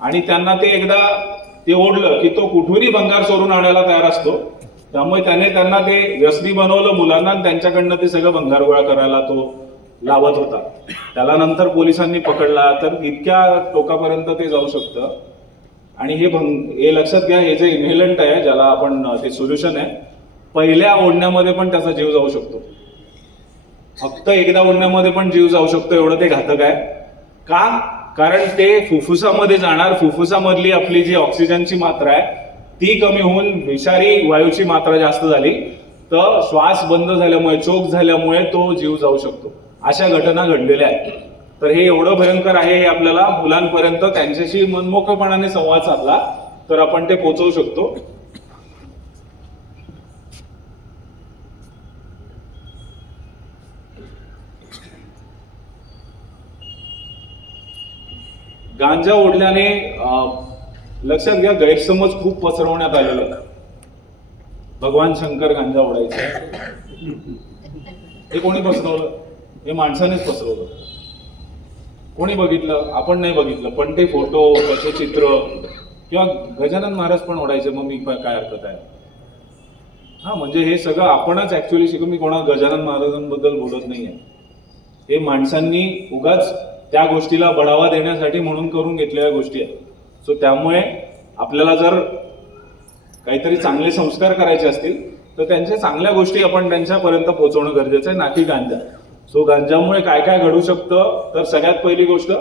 आणि त्यांना ते एकदा ते ओढलं की तो कुठूनही भंगार चोरून आणायला तयार असतो. त्यामुळे त्यांना ते व्यसनी बनवलं मुलांना आणि त्यांच्याकडनं ते सगळं भंगार गोळा करायला तो लावत होता. त्याला नंतर पोलिसांनी पकडला. तर इतक्या टोकापर्यंत ते जाऊ शकतं. आणि हे लक्षात घ्या, हे जे इन्हेलंट आहे ज्याला आपण ते सोल्युशन आहे, पहिल्या ओढण्यामध्ये पण त्याचा जीव जाऊ शकतो. फक्त एकदा ओढण्यामध्ये पण जीव जाऊ शकतो, एवढं ते घातक आहे. का? कारण ते फुफ्फुसामध्ये जाणार, फुफ्फुसामधली आपली जी ऑक्सिजनची मात्रा आहे ती कमी होऊन विषारी वायूची मात्रा जास्त झाली तर श्वास बंद झाल्यामुळे, चोक झाल्यामुळे तो जीव जाऊ शकतो. अशा घटना घडलेल्या आहेत. तर हे एवढं भयंकर आहे, हे आपल्याला मुलांपर्यंत त्यांच्याशी मनमोकळेपणाने संवाद साधला तर आपण ते पोहोचवू शकतो. गांजा ओढल्याने लक्षात घ्या, गैरसमज खूप पसरवण्यात आलेला आहे. भगवान शंकर गांजा ओढायचे, हे कोणी पसरवलं? हे माणसानेच पसरवलं. कोणी बघितलं? आपण नाही बघितलं, पण ते फोटो, त्याचे चित्र, किंवा गजानन महाराज पण ओढायचे, मग मी काय हरकत आहे? हा, म्हणजे हे सगळं आपणच ऍक्च्युअली शिकू. मी कोणा गजानन महाराजांबद्दल बोलत नाहीये. हे माणसांनी उगाच त्या गोष्टीला बढावा देण्यासाठी म्हणून करून घेतलेल्या गोष्टी आहेत. सो त्यामुळे आपल्याला जर काहीतरी चांगले संस्कार करायचे असतील तर त्यांच्या चांगल्या गोष्टी आपण त्यांच्यापर्यंत पोहोचवणं गरजेचं आहे, ना की गांजा. सो गांजामुळे काय काय घडू शकतं? तर सगळ्यात पहिली गोष्ट,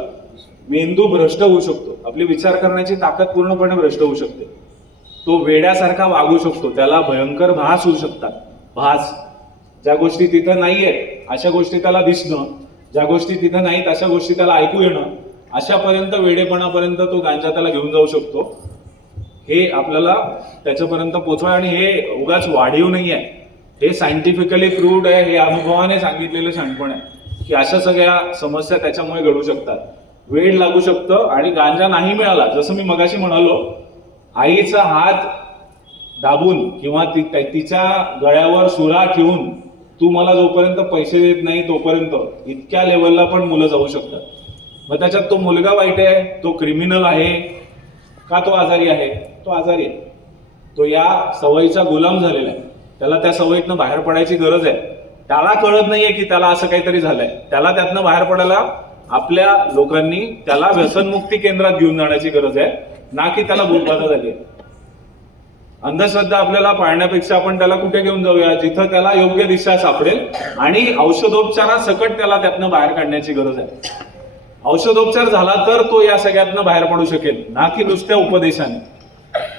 मेंदू भ्रष्ट होऊ शकतो. आपली विचार करण्याची ताकद पूर्णपणे भ्रष्ट होऊ शकते. तो वेड्यासारखा वागू शकतो. त्याला भयंकर भास होऊ शकतात. भास, ज्या गोष्टी तिथं नाहीयेत अशा गोष्टी त्याला दिसणं, ज्या गोष्टी तिथं नाहीत अशा गोष्टी त्याला ऐकू येणं, अशापर्यंत वेडेपणापर्यंत तो गांजा त्याला घेऊन जाऊ शकतो. हे आपल्याला त्याच्यापर्यंत पोहोचवा. आणि हे उगाच वाढीव नाही आहे, हे सायंटिफिकली प्रूव्ड आहे. हे अनुभवाने सांगितलेलं शहाणपण आहे की अशा सगळ्या समस्या त्याच्यामुळे घडू शकतात. वेड लागू शकतं. आणि गांजा नाही मिळाला, जसं मी मगाशी म्हणालो, आईचा हात दाबून किंवा तिच्या गळ्यावर सुरा ठेवून तू मला जोपर्यंत पैसे देत नाही तोपर्यंत इतक्या लेवलला पण मुलं जाऊ शकतात. मग त्याच्यात तो मुलगा वाईट आहे, तो क्रिमिनल आहे का तो आजारी आहे? तो आजारी आहे. तो या सवयीचा गुलाम झालेला आहे. त्याला त्या सवयीतनं बाहेर पडायची गरज आहे. त्याला कळत नाहीये की त्याला असं काहीतरी झालंय. त्याला त्यातनं बाहेर पडायला आपल्या लोकांनी त्याला व्यसनमुक्ती केंद्रात घेऊन जाण्याची गरज आहे, ना की त्याला भूतबाधा झाली आहे. अंधश्रद्धा आपल्याला पाळण्यापेक्षा आपण त्याला कुठे घेऊन जाऊया? जिथं त्याला योग्य दिशा सापडेल आणि औषधोपचारासकट त्याला त्यातनं बाहेर काढण्याची गरज आहे. औषधोपचार झाला तर तो या सगळ्यातनं बाहेर पडू शकेल, ना की नुसत्या उपदेशाने.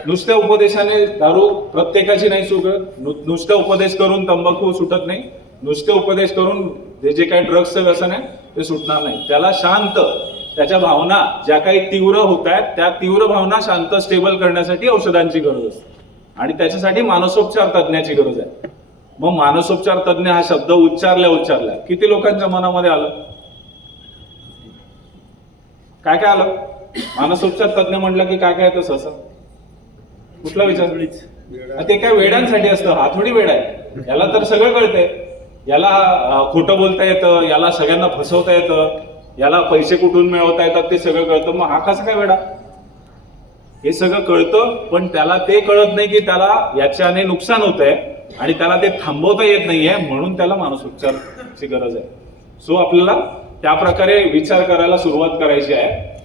नुसत्या उपदेशाने दारू प्रत्येकाची नाही सुटत. नुसत्या उपदेश करून तंबाखू सुटत नाही. नुसते उपदेश करून जे काही ड्रग्सचं व्यसन आहे ते सुटणार नाही. त्याला शांत, त्याच्या भावना ज्या काही तीव्र होत आहेत त्या तीव्र भावना शांत, स्टेबल करण्यासाठी औषधांची गरज असते. आणि त्याच्यासाठी मानसोपचार तज्ञाची गरज आहे. मग मानसोपचार तज्ञ हा शब्द उच्चारल्या किती लोकांच्या मनामध्ये आलं? काय काय आलं? मानसोपचार तज्ञ म्हटलं की काय काय येतं सहसा? कुठला विचार? ते काय वेड्यांसाठी असतं. हा थोडी वेड आहे. याला तर सगळं कळतंय. याला खोटं बोलता येतं, याला सगळ्यांना फसवता येतं, याला पैसे कुठून मिळवता येतात ते सगळं कळतं. मग हा कसा काय वेडा? हे सगळं कळतं, पण त्याला ते कळत नाही की त्याला याच्याने नुकसान होत आहे आणि त्याला ते थांबवता येत नाहीये, म्हणून त्याला मानसोपचाराची गरज आहे. सो आपल्याला त्या प्रकारे विचार करायला सुरुवात करायची आहे.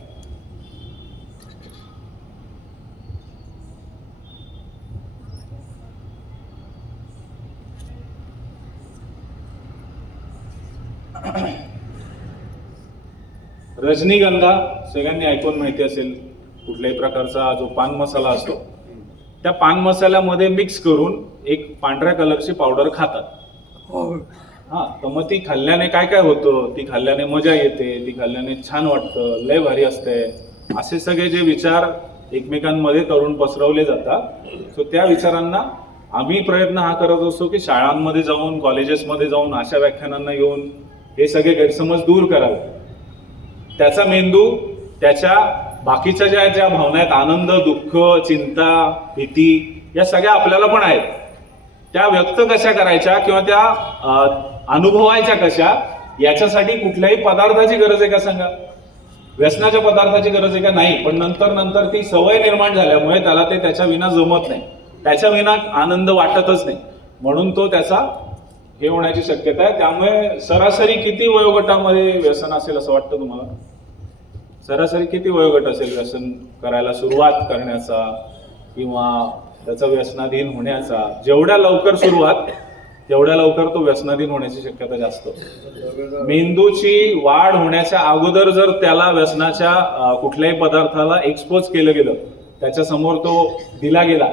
रजनीगंधा सगळ्यांनी ऐकून माहिती असेल. कुठल्याही प्रकारचा जो पान मसाला असतो त्या पान मसाल्यामध्ये मिक्स करून एक पांढऱ्या कलरची पावडर खातात. हा, तर मग ती खाल्ल्याने काय काय होतं? ती खाल्ल्याने मजा येते, ती खाल्ल्याने छान वाटतं, लय भारी असते, असे सगळे जे विचार एकमेकांमध्ये करून पसरवले जातात. सो त्या विचारांना आम्ही प्रयत्न हा करत असतो की शाळांमध्ये जाऊन, कॉलेजेसमध्ये जाऊन अशा व्याख्यानांना येऊन हे सगळे गैरसमज दूर करावे. त्याचा मेंदू त्याच्या बाकीच्या ज्या भावना आहेत, आनंद, दुःख, चिंता, भीती, या सगळ्या आपल्याला पण आहेत, त्या व्यक्त कशा करायच्या किंवा त्या अनुभवायच्या कशा, याच्यासाठी कुठल्याही पदार्थाची गरज आहे का सांगा? व्यसनाच्या पदार्थाची गरज आहे का? नाही. पण नंतर ती सवय निर्माण झाल्यामुळे त्याला ते त्याच्या विना जमत नाही. त्याच्या विना आनंद वाटतच नाही, म्हणून तो त्याचा हे होण्याची शक्यता आहे. त्यामुळे सरासरी किती वयोगटामध्ये व्यसन असेल असं वाटतं तुम्हाला? सरासरी किती वयोगट असेल व्यसन करायला सुरुवात करण्याचा किंवा त्याचा व्यसनाधीन होण्याचा? जेवढ्या लवकर सुरुवात तेवढ्या लवकर तो व्यसनाधीन होण्याची शक्यता जास्त. मेंदूची वाढ होण्याच्या अगोदर जर त्याला व्यसनाच्या कुठल्याही पदार्थाला एक्सपोज केलं गेलं, त्याच्या समोर तो दिला गेला,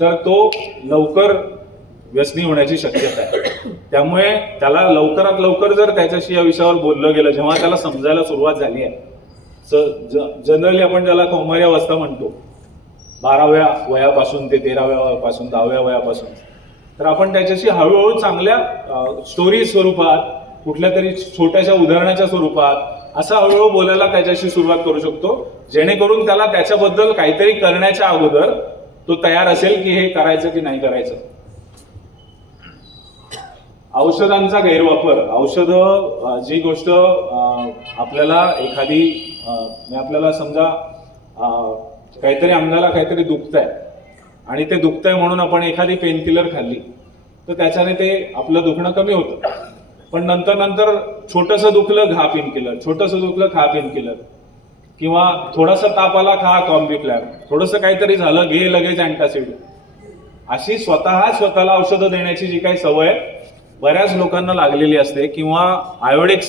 तर तो लवकर व्यसनी होण्याची शक्यता आहे. त्यामुळे त्याला लवकरात लवकर जर त्याच्याशी या विषयावर बोललं गेलं, जेव्हा त्याला समजायला सुरुवात झाली आहे, जनरली आपण त्याला कौमार्यावस्था म्हणतो, 12व्या वयापासून ते 13व्या वयापासून 10व्या वयापासून, तर आपण त्याच्याशी हळूहळू चांगल्या स्टोरी स्वरूपात, कुठल्या तरी छोट्याशा उदाहरणाच्या स्वरूपात असं हळूहळू बोलायला त्याच्याशी सुरुवात करू शकतो, जेणेकरून त्याला त्याच्याबद्दल काहीतरी करण्याच्या अगोदर तो तयार असेल की हे करायचं की नाही करायचं. औषधांचा गैरवापर. औषधं जी गोष्ट आपल्याला आपल्याला समजा काहीतरी अंगाला काहीतरी दुखतंय आणि ते दुखतंय म्हणून आपण एखादी पेनकिलर खाल्ली, तर त्याच्याने ते आपलं दुखणं कमी होतं. पण नंतर छोटंसं दुखलं घा पेनकिलर, छोटंसं दुखलं खा पेनकिलर, किंवा थोडासा ताप आला खा कॉम्बिफ्लॅम, थोडंसं काहीतरी झालं घे लगेच अँटासिड. अशी स्वतःला औषधं देण्याची जी काही सवय बऱ्याच लोकांना लागलेली असते, किंवा आयोडेक्स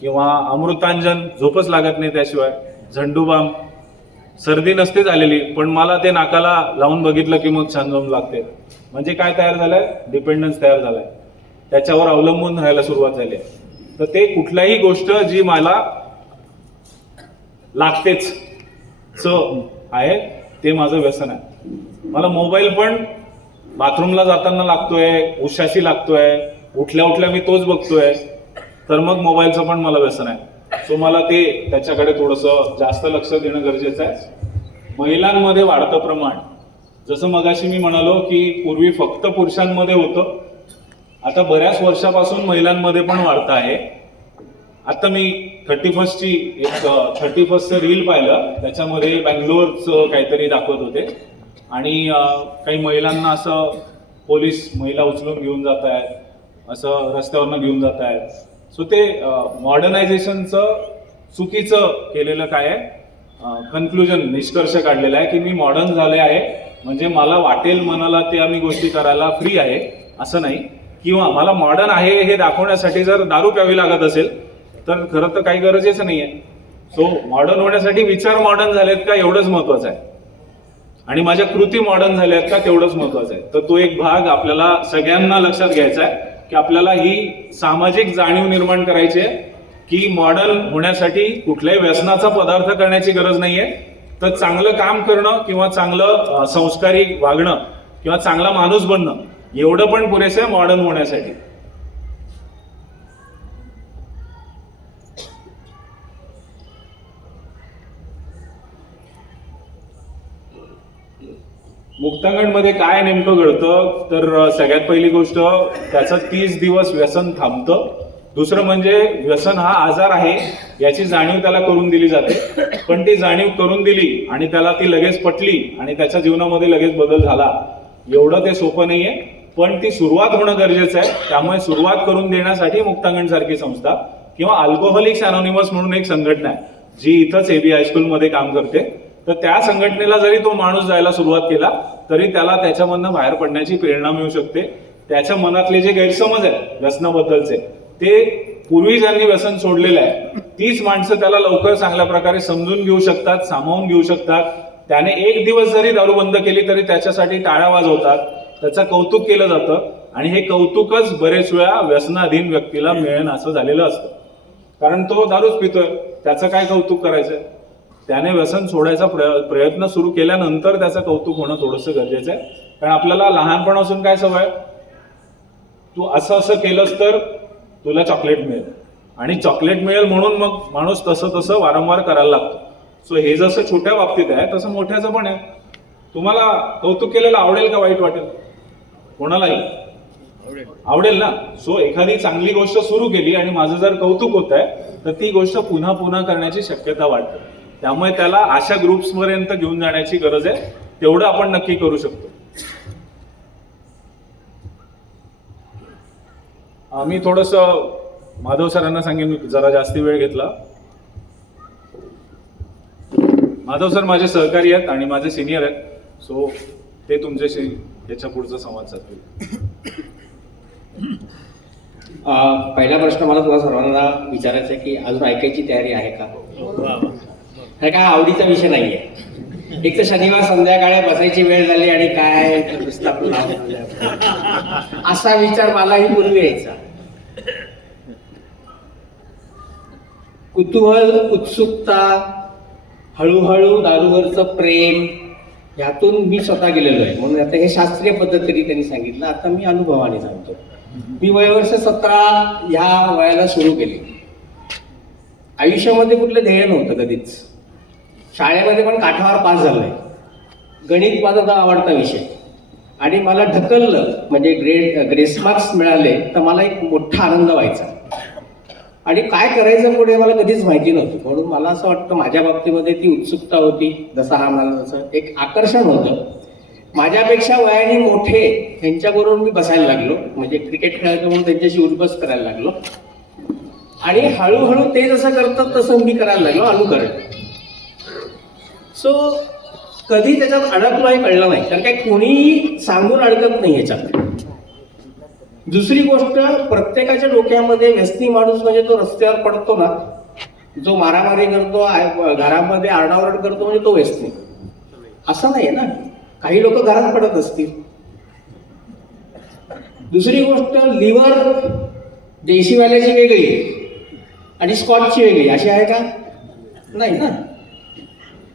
किंवा अमृतांजन, झोपच लागत नाही त्याशिवाय, झंडूबाम, सर्दी नसते झालेली पण मला ते नाकाला लावून बघितलं की मग छान झोप लागते. म्हणजे काय तयार झालंय? डिपेंडन्स तयार झालाय, त्याच्यावर अवलंबून राहायला सुरुवात झाली आहे. तर ते कुठल्याही गोष्ट जी मला लागतेच आहे ते माझं व्यसन आहे. मला मोबाईल पण बाथरूमला जाताना लागतोय, उशाशी लागतोय, उठल्या उठल्या मी तोच बघतोय, तर मग मोबाईलचं पण मला व्यसन आहे. सो मला ते त्याच्याकडे थोडंसं जास्त लक्ष देणं गरजेचं आहे. महिलांमध्ये वाढतं प्रमाण, जसं मगाशी मी म्हणालो की पूर्वी फक्त पुरुषांमध्ये होतं, आता बऱ्याच वर्षापासून महिलांमध्ये पण वाढतं आहे. आता मी 31st रील पाहिलं, त्याच्यामध्ये बँगलोरचं काहीतरी दाखवत होते आणि काही महिलांना असं पोलीस महिला उचलून घेऊन जात आहेत, असं रस्त्यावरनं घेऊन जात आहेत. सो ते मॉडर्नायझेशनचं चुकीचं केलेलं काय आहे, कन्क्लुजन, निष्कर्ष काढलेला आहे की मी मॉडर्न झाले आहे म्हणजे मला वाटेल मनाला ते आम्ही गोष्टी करायला फ्री आहे असं नाही, किंवा मला मॉडर्न आहे हे दाखवण्यासाठी जर दारू प्यावी लागत असेल तर खरं तर काही गरजेचं नाही आहे. सो मॉडर्न होण्यासाठी विचार मॉडर्न झालेत का एवढंच महत्वाचं आहे, आणि माझ्या कृती मॉडर्न झाल्यात का तेवढंच महत्वाचं आहे. तर तो एक भाग आपल्याला सगळ्यांना लक्षात घ्यायचा आहे की आपल्याला ही सामाजिक जाणीव निर्माण करायची आहे की मॉडर्न होण्यासाठी कुठल्याही व्यसनाचा पदार्थ करण्याची गरज नाहीये, तर चांगलं काम करणं किंवा चांगलं संस्कारी वागणं किंवा चांगला माणूस बनणं एवढं पण पुरेसं आहे मॉडर्न होण्यासाठी. मुक्तांगणमध्ये काय नेमकं घडतं, तर सगळ्यात पहिली गोष्ट त्याचं 30 दिवस व्यसन थांबतं. दुसरं म्हणजे व्यसन हा आजार आहे याची जाणीव त्याला करून दिली जाते, पण ती जाणीव करून दिली आणि त्याला ती लगेच पटली आणि त्याच्या जीवनामध्ये लगेच बदल झाला एवढं ते सोपं नाहीये, पण ती सुरुवात होणं गरजेचं आहे. त्यामुळे सुरुवात करून देण्यासाठी मुक्तांगण सारखी संस्था किंवा अल्कोहोलिक्स अनॉनिमस म्हणून एक संघटना आहे जी इथंच एबी हायस्कूलमध्ये काम करते, तर त्या संघटनेला जरी तो माणूस जायला सुरुवात केला तरी त्याला त्याच्यामधनं बाहेर पडण्याची प्रेरणा मिळू शकते. त्याच्या मनातले जे गैरसमज आहेत व्यसनाबद्दलचे, ते पूर्वी ज्यांनी व्यसन सोडलेलं आहे तीच माणसं त्याला लवकर चांगल्या प्रकारे समजून घेऊ शकतात, सामावून घेऊ शकतात. त्याने एक दिवस जरी दारू बंद केली तरी त्याच्यासाठी टाळ्या वाजवतात, त्याचं कौतुक केलं जातं, आणि हे कौतुकच बरेच वेळा व्यसनाधीन व्यक्तीला मिळेल असं झालेलं असतं. कारण तो दारूच पितोय, त्याचं काय कौतुक करायचंय? त्याने व्यसन सोडायचा प्रयत्न सुरू केल्यानंतर त्याचं कौतुक होणं थोडंसं गरजेचं आहे. कारण आपल्याला लहानपणापासून काय सवय, तू असं असं केलंस तर तुला चॉकलेट मिळेल, आणि चॉकलेट मिळेल म्हणून मग माणूस तसं वारंवार करायला लागतो. सो हे जसं छोट्या बाबतीत आहे तसं मोठ्याचं पण आहे. तुम्हाला कौतुक केलेलं आवडेल का वाईट वाटेल? कोणालाही आवडेल ना. सो एखादी चांगली गोष्ट सुरू केली आणि माझं जर कौतुक होत आहे तर ती गोष्ट पुन्हा पुन्हा करण्याची शक्यता वाटते. त्यामुळे त्याला अशा ग्रुप्सपर्यंत घेऊन जाण्याची गरज आहे तेवढं आपण नक्की करू शकतो. मी थोडंसं माधव सरांना सांगेन, जरा जास्ती वेळ घेतला. माधव सर माझे सहकारी आहेत आणि माझे सिनियर आहेत, सो ते तुमच्याशी याच्या पुढचा संवाद साधतील. पहिला प्रश्न मला तुम्हाला सर्वांना विचारायचा आहे की अजून ऐकायची तयारी आहे का? हा काय आवडीचा विषय नाहीये. एक तर शनिवार संध्याकाळी बसायची वेळ झाली आणि काय नुसता असा विचार मलाही पूर्वी यायचा. कुतूहल, उत्सुकता, हळूहळू दारूवरचं प्रेम, ह्यातून मी स्वतः गेलेलो आहे. म्हणून आता हे शास्त्रीय पद्धतीने त्यांनी सांगितलं, आता मी अनुभवाने सांगतो. मी वयवर्ष 17 ह्या वयाला सुरू केली. आयुष्यामध्ये कुठलं ध्येय नव्हतं कधीच. शाळेमध्ये पण काठावर पास झालोय. गणित माझा आवडता विषय आणि मला ढकललं म्हणजे ग्रेस मार्क्स मिळाले तर मला एक मोठा आनंद व्हायचा. आणि काय करायचं पुढे मला कधीच माहिती नव्हतं. म्हणून मला असं वाटतं माझ्या बाबतीमध्ये ती उत्सुकता होती, जसा हा मला तसं एक आकर्षण होतं. माझ्यापेक्षा वयाने मोठे त्यांच्याबरोबर मी बसायला लागलो, म्हणजे क्रिकेट खेळायचं म्हणून त्यांच्याशी उठबस करायला लागलो. आणि हळूहळू ते जसं करतात तसं मी करायला लागलो, अनुकरण. सो कधी त्याच्यात अडकलो हे कळलं नाही, कारण काय कोणी सांगून अडकत नाही ह्याच्यात. दुसरी गोष्ट, प्रत्येकाच्या डोक्यामध्ये व्यसनी माणूस म्हणजे तो रस्त्यावर पडतो ना, जो मारामारी करतो, घरामध्ये आरडाओरड करतो म्हणजे तो व्यसनी. असं नाही ना, काही लोक घरात पडत असतील. दुसरी गोष्ट, लिव्हर देशीवाल्याची वेगळी आणि स्कॉचची वेगळी अशी आहे का? नाही ना.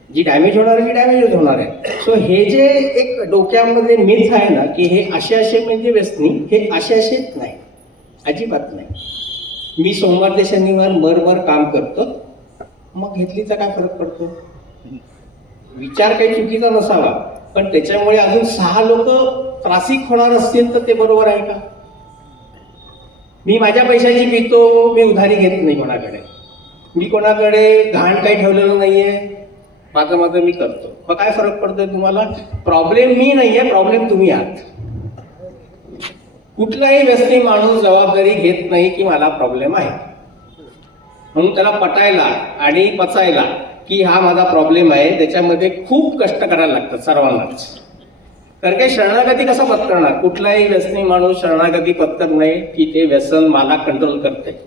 जी डॅमेज होणार आहे ती डॅमेज होणार आहे. सो हे जे एक डोक्यामध्ये मिथ आहे ना की हे असे म्हणजे व्यसनी, हे असे नाही, अजिबात नाही. मी सोमवार ते शनिवार मरमर काम करतो, मग घेतलीचा काय फरक पडतो? विचार काही चुकीचा नसावा, पण त्याच्यामुळे अजून 6 लोक त्रासिक होणार असतील तर ते बरोबर आहे का? मी माझ्या पैशाची पितो, मी उधारी घेत नाही कोणाकडे, मी कोणाकडे घाण काही ठेवलेलं नाहीये, माझं मी करतो. मग काय फरक पडतोय तुम्हाला? प्रॉब्लेम मी नाहीये, प्रॉब्लेम तुम्ही आहात. कुठलाही व्यसनी माणूस जबाबदारी घेत नाही की मला प्रॉब्लेम आहे, म्हणून त्याला पटायला आणि पचायला की हा माझा प्रॉब्लेम आहे, त्याच्यामध्ये खूप कष्ट करायला लागतात सर्वांनाच. कारण काही शरणागती कसा पत्करणार? कुठलाही व्यसनी माणूस शरणागती पत्करत नाही की ते व्यसन मला कंट्रोल करते.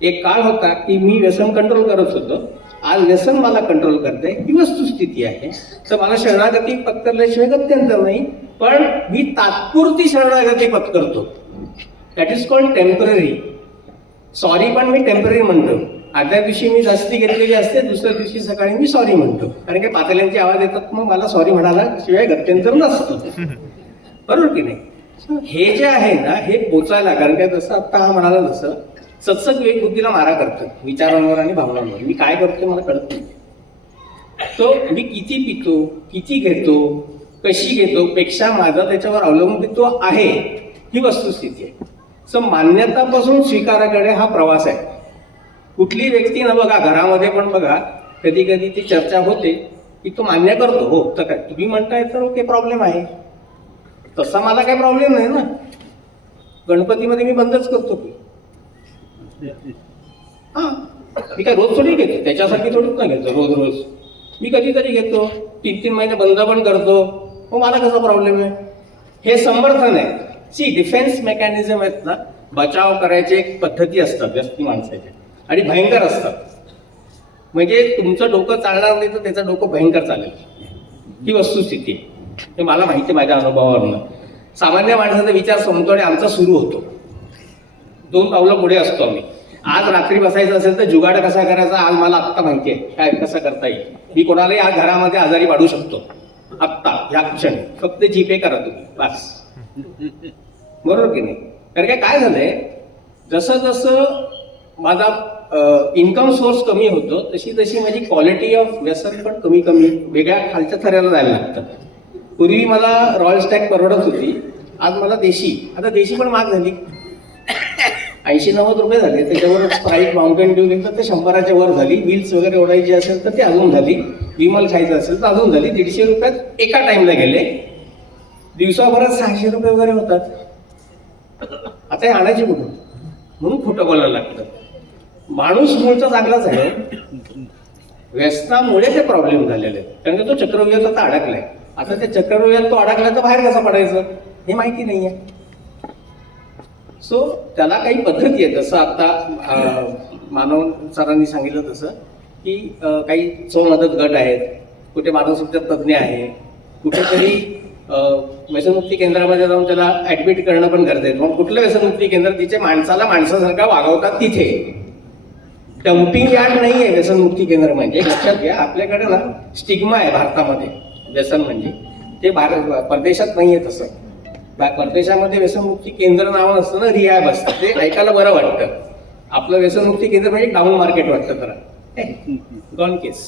एक काळ होता की मी व्यसन कंट्रोल करत होतो, आज व्यसन मला कंट्रोल करते, ही वस्तुस्थिती आहे. तर मला शरणागती पत्करल्याशिवाय गत्यंतर नाही, पण मी तात्पुरती शरणागती पत्करतो. That is called temporary. Sorry पण मी टेम्पररी म्हणतो. आदल्या दिवशी मी जास्ती घेतलेली असते, दुसऱ्या दिवशी सकाळी मी सॉरी म्हणतो, कारण की पातेल्यांचे आवाज येतात, मग मला सॉरी म्हणाला शिवाय गत्यंतर नसतं. बरोबर की नाही? हे जे आहे ना हे पोचायला, कारण काय जसं आता हा म्हणाला तसं सत्संग विवेक बुद्धीला मारा करतात विचारांवर आणि भावनांवर. मी काय करतोय मला कळत नाही. तो मी किती पितो, किती घेतो, कशी घेतो पेक्षा माझा त्याच्यावर अवलंबित्व आहे, ही वस्तुस्थिती आहे. सो मान्यतापासून स्वीकाराकडे हा प्रवास आहे. कुठली व्यक्ती ना बघा, घरामध्ये पण बघा कधी कधी ती चर्चा होते की तो मान्य करतो, हो तर काय तुम्ही म्हणताय तर ओके प्रॉब्लेम आहे, तसा मला काही प्रॉब्लेम नाही ना. गणपतीमध्ये मी बंदच करतो की हा, मी काय रोज थोडी घेतो, त्याच्यासाठी थोडीच नाही घेतो रोज रोज. मी कधीतरी घेतो, 3-3 महिने बंद पण करतो, मग मला कसा प्रॉब्लेम आहे? हे समर्थन आहे. सी डिफेन्स मेकॅनिझम आहेत ना, बचाव करायचे एक पद्धती असतात व्यक्ती माणसाच्या आणि भयंकर असतात. म्हणजे तुमचं डोकं चालणार नाही तर त्याचं डोकं भयंकर चालेल, ही वस्तुस्थिती आहे. हे मला माहिती आहे माझ्या अनुभवावरनं. सामान्य माणसाचा विचार संपतो आणि आमचा सुरू होतो. 2 पावलं पुढे असतो आम्ही. आज रात्री बसायचं असेल तर जुगाड कसा करायचा आज मला आत्ता माहिती आहे, काय कसं करता येईल. मी कोणालाही आज घरामध्ये आजारी पाडू शकतो आत्ता ह्या क्षणी. फक्त जीपे करा तुम्ही बस. बरोबर की नाही? कारण काय झालंय, जसं जसं माझा इन्कम सोर्स कमी होतो तशी तशी माझी क्वालिटी ऑफ व्यसन पण कमी कमी वेगळ्या खालच्या थराला जायला लागतं. पूर्वी मला रॉयल स्टॅग परवडत होती, आज मला देशी, आता देशी पण महाग झाली 80-90 रुपये झाले. त्याच्यावर स्प्राईट माउंटेन ड्यू घेतलं तर 100च्या वर झाली. व्हील्स वगैरे ओढायची असेल तर ते अजून झाली. विमल खायचं असेल तर अजून झाली. 150 रुपयात एका टाइमला गेले. दिवसाभरात 600 रुपये वगैरे होतात. आता हे आणायचे कुठून? म्हणून खोटं बोलायला लागतं. माणूस मूळचा चांगलाच आहे, व्यसनामुळे ते प्रॉब्लेम झालेले आहेत. कारण की तो चक्रव्यूहात आता अडकलाय. आता त्या चक्रव्यूहात तो अडकला तर बाहेर कसं पडायचं हे माहिती नाहीये. सो त्याला काही पद्धती आहे. जसं आता मानव सरांनी सांगितलं तसं की काही स्वमदत गट आहेत, कुठे मानसोपचार तज्ज्ञ आहे, कुठेतरी व्यसनमुक्ती केंद्रामध्ये जाऊन त्याला ऍडमिट करणं पण गरजेचं. मग कुठलं व्यसनमुक्ती केंद्र? तिथे माणसाला माणसासारखा वागवतात. तिथे डम्पिंग यार्ड नाही आहे व्यसनमुक्ती केंद्र म्हणजे. लक्षात घ्या, आपल्याकडे ना स्टिग्मा आहे भारतामध्ये व्यसन म्हणजे. ते परदेशात नाही आहे तसं. परदेशामध्ये व्यसनमुक्ती केंद्र नाव नसतं ना, रिहॅब असतं. ते ऐकायला बरं वाटतं. आपलं व्यसनमुक्ती केंद्र म्हणजे डाऊन मार्केट वाटतं जरा. गॉन केस.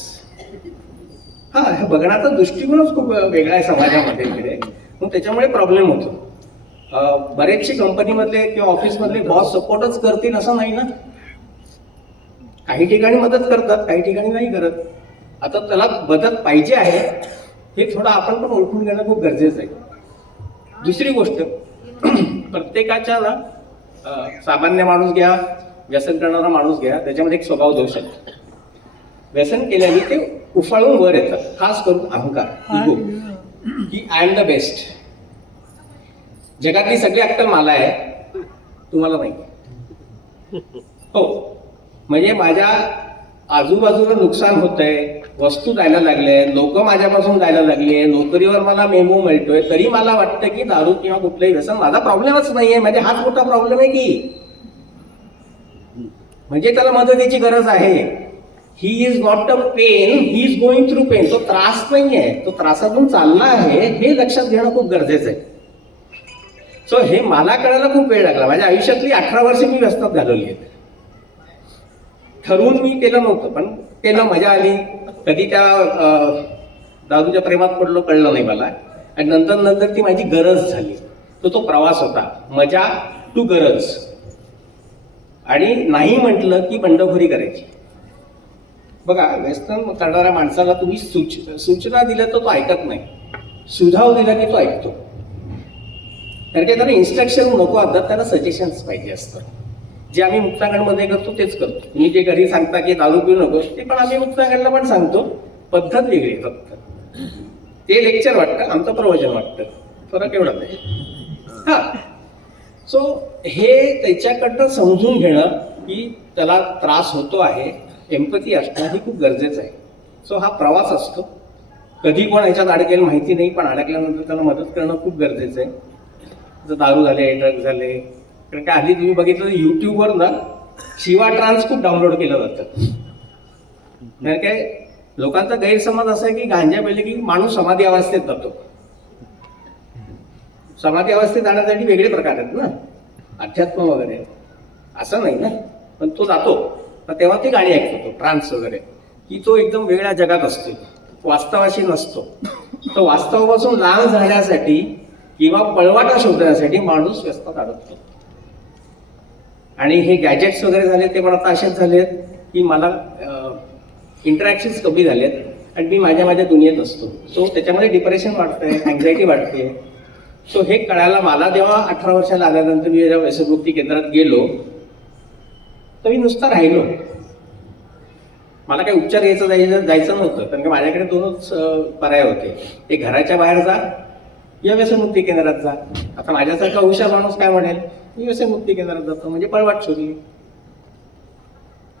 हा, हे बघण्याचा दृष्टिकोनच खूप वेगळा आहे समाजामध्ये इकडे. मग त्याच्यामुळे प्रॉब्लेम होतो. बरेचसे कंपनीमधले किंवा ऑफिसमधले बॉस सपोर्टच करतील असं नाही ना. काही ठिकाणी मदत करतात, काही ठिकाणी नाही करत. आता त्याला मदत पाहिजे आहे हे थोडं आपण पण ओळखून घेणं खूप गरजेचं आहे. दुसरी गोष्ट, प्रत्येकाच्या ना सामान्य माणूस घ्या, व्यसन करणारा माणूस घ्या, त्याच्यामध्ये एक स्वभाव दोष आहे. व्यसन केल्याने ते उफाळून वर येतात. खास करून अहंकार, इगो, की आय एम द बेस्ट. जगातली सगळी अक्कल मला आहे, तुम्हाला नाही. हो, म्हणजे माझ्या आजूबाजूला नुकसान होतंय, वस्तू जायला लागल्या, लोक माझ्यापासून जायला लागले, नोकरीवर मला मेमो मिळतोय, तरी मला वाटतं की दारू किंवा कुठलंही व्यसन माझा प्रॉब्लेमच नाहीये. म्हणजे हाच मोठा प्रॉब्लेम आहे की. म्हणजे त्याला मदतीची गरज आहे. He is not a pain, he is going through pain. तो त्रास नाहीये, तो त्रासातून चालला आहे हे लक्षात घेणं खूप गरजेचं आहे. सो हे मला कळायला खूप वेळ लागला. माझ्या आयुष्यातली 18 वर्षे मी व्यसनात घालवली आहेत. ठरवून मी केलं नव्हतं, पण केलं, मजा आली. कधी त्या दारूच्या प्रेमात पडलो कळलं नाही मला. आणि नंतर ती माझी गरज झाली. तो प्रवास होता, मजा टू गरज. आणि नाही म्हटलं की बंडखोरी करायची. बघा, व्यसन करणाऱ्या माणसाला तुम्ही सूचना दिल्या तर तो ऐकत नाही, सुझाव दिला की तो ऐकतो. कारण की त्याला इन्स्ट्रक्शन नको असतात, त्याला सजेशन्स पाहिजे असतात. जे आम्ही मुक्तांगणमध्ये करतो तेच करतो. तुम्ही जे घरी सांगता की दारू पिऊ नको, ते पण आम्ही मुक्तांगणला पण सांगतो. पद्धत वेगळी आहे फक्त. ते लेक्चर वाटतं, आमचं प्रवचन वाटतं. फरक एवढाच आहे. हा, सो हे त्याच्याकडनं समजून घेणं की त्याला त्रास होतो आहे, एम्पथी असणं हे खूप गरजेचं आहे. सो हा प्रवास असतो. कधी कोण ह्याच्यात अडकेल माहिती नाही, पण अडकल्यानंतर त्याला मदत करणं खूप गरजेचं आहे. जर दारू झाले, ड्रग्ज झाले. कारण का आधी तुम्ही बघितलं तर युट्यूबवर ना शिवा ट्रान्स खूप डाउनलोड केलं जातं. कारण काय लोकांचा गैरसमज असा आहे की गांजा पहिले की माणूस समाधी अवस्थेत जातो. समाधी अवस्थेत जाण्यासाठी वेगळे प्रकार आहेत ना, अध्यात्म वगैरे, असं नाही ना. पण तो जातो, तर तेव्हा ती गाणी ऐकतो ट्रान्स वगैरे, की तो एकदम वेगळ्या जगात असतो, वास्तवाशी नसतो. तो वास्तवापासून लांब जाण्यासाठी किंवा पळवाटा शोधण्यासाठी माणूस व्यसनात अडकतो. आणि हे गॅजेट्स वगैरे झाले ते पण आता असेच झालेत की मला इंटरॅक्शन्स कमी झालेत आणि मी माझ्या दुनियेत असतो. सो त्याच्यामध्ये डिप्रेशन वाढतंय, अँझायटी वाढते. सो हे कळायला मला जेव्हा 18 वर्षाला आल्यानंतर मी जेव्हा व्यसनमुक्ती केंद्रात गेलो तर मी नुसता राहिलो. मला काही उपचार जायचं नव्हतं, कारण की माझ्याकडे 2च पर्याय होते. एक घराच्या बाहेर जा या व्यसनमुक्ती केंद्रात जा. आता माझ्यासारखा हुशार माणूस काय म्हणेल, मी व्यसनमुक्ती केंद्रात जातो म्हणजे पळवाट शोधली.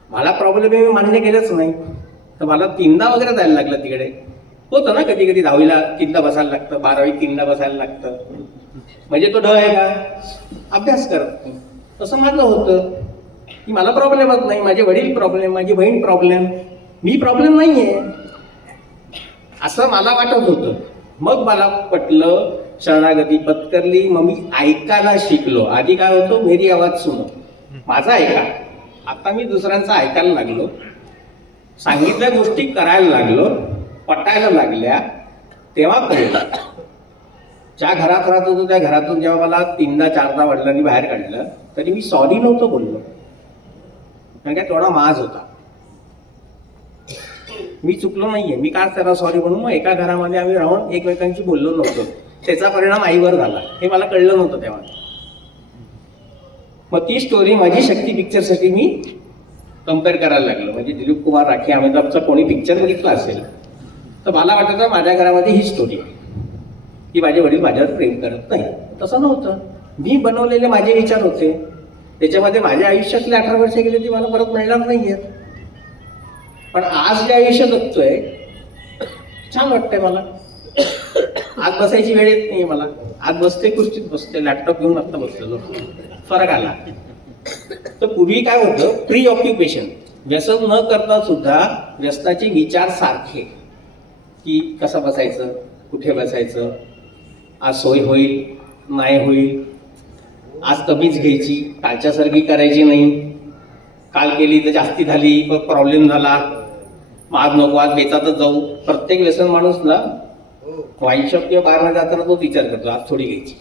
मला प्रॉब्लेम आहे, मी मान्य केलंच नाही. तर मला 3दा वगैरे जायला लागलं तिकडे. होतं ना कधी कधी 10वीला 3दा बसायला लागतं, 12वीत 3दा बसायला लागतं. म्हणजे तो ढ आहे का, अभ्यास करत नाही. तसं माझं होतं की मला प्रॉब्लेमच नाही. माझे वडील प्रॉब्लेम, माझी बहीण प्रॉब्लेम, मी प्रॉब्लेम नाहीये असं मला वाटत होतं. मग मला पटलं, शरणागती पत्करली. मग मी ऐकायला शिकलो. आधी काय होतं, मेरी आवाज सुनो, माझा ऐका. आता मी दुसऱ्यांचा ऐकायला लागलो, सांगितल्या गोष्टी करायला लागलो, पटायला लागल्या. तेव्हा कळलं ज्या घरात राहत होतो त्या घरातून जेव्हा मला 3दा 4दा वडिलांनी बाहेर काढलं तरी मी सॉरी नव्हतो बोललो, कारण काय तेवढा माज होता. मी चुकलो नाहीये, मी का त्याला सॉरी म्हणून मग एका घरामध्ये आम्ही राहून एकमेकांशी बोललो नव्हतो. त्याचा परिणाम आईवर झाला हे मला कळलं नव्हतं तेव्हा. मग ती स्टोरी माझी शक्ती पिक्चरसाठी मी कम्पेअर करायला लागलो. म्हणजे दिलीप कुमार राठी अमिताभचा कोणी पिक्चर बघितला असेल तर मला वाटतं माझ्या घरामध्ये ही स्टोरी आहे की माझे वडील माझ्यावर प्रेम करत नाही. तसं नव्हतं, मी बनवलेले माझे विचार होते. त्याच्यामध्ये माझ्या आयुष्यातले 18 वर्ष गेले ती मला परत मिळणार नाहीये. पण आज जे आयुष्य जगतोय छान वाटतंय मला. आज बसायची वेळ येत नाही मला. आज बसते, खुर्चीत बसते, लॅपटॉप घेऊन आता बसलेलो. फरक आला. तर पूर्वी काय होतं, प्री ऑक्युपेशन, व्यसन न करता सुद्धा व्यसनाचे विचार सारखे, की कसं बसायचं, कुठे बसायचं, आज सोय होईल नाही होईल, आज कमीच घ्यायची, कालच्यासारखी करायची नाही, काल केली तर जास्ती झाली, मग प्रॉब्लेम झाला, मग आज नको, आज बेतातच जाऊ. प्रत्येक व्यसन माणूस ना वाईन शॉप किंवा बारमध्ये जाताना तो विचार करतो आज थोडी घ्यायची.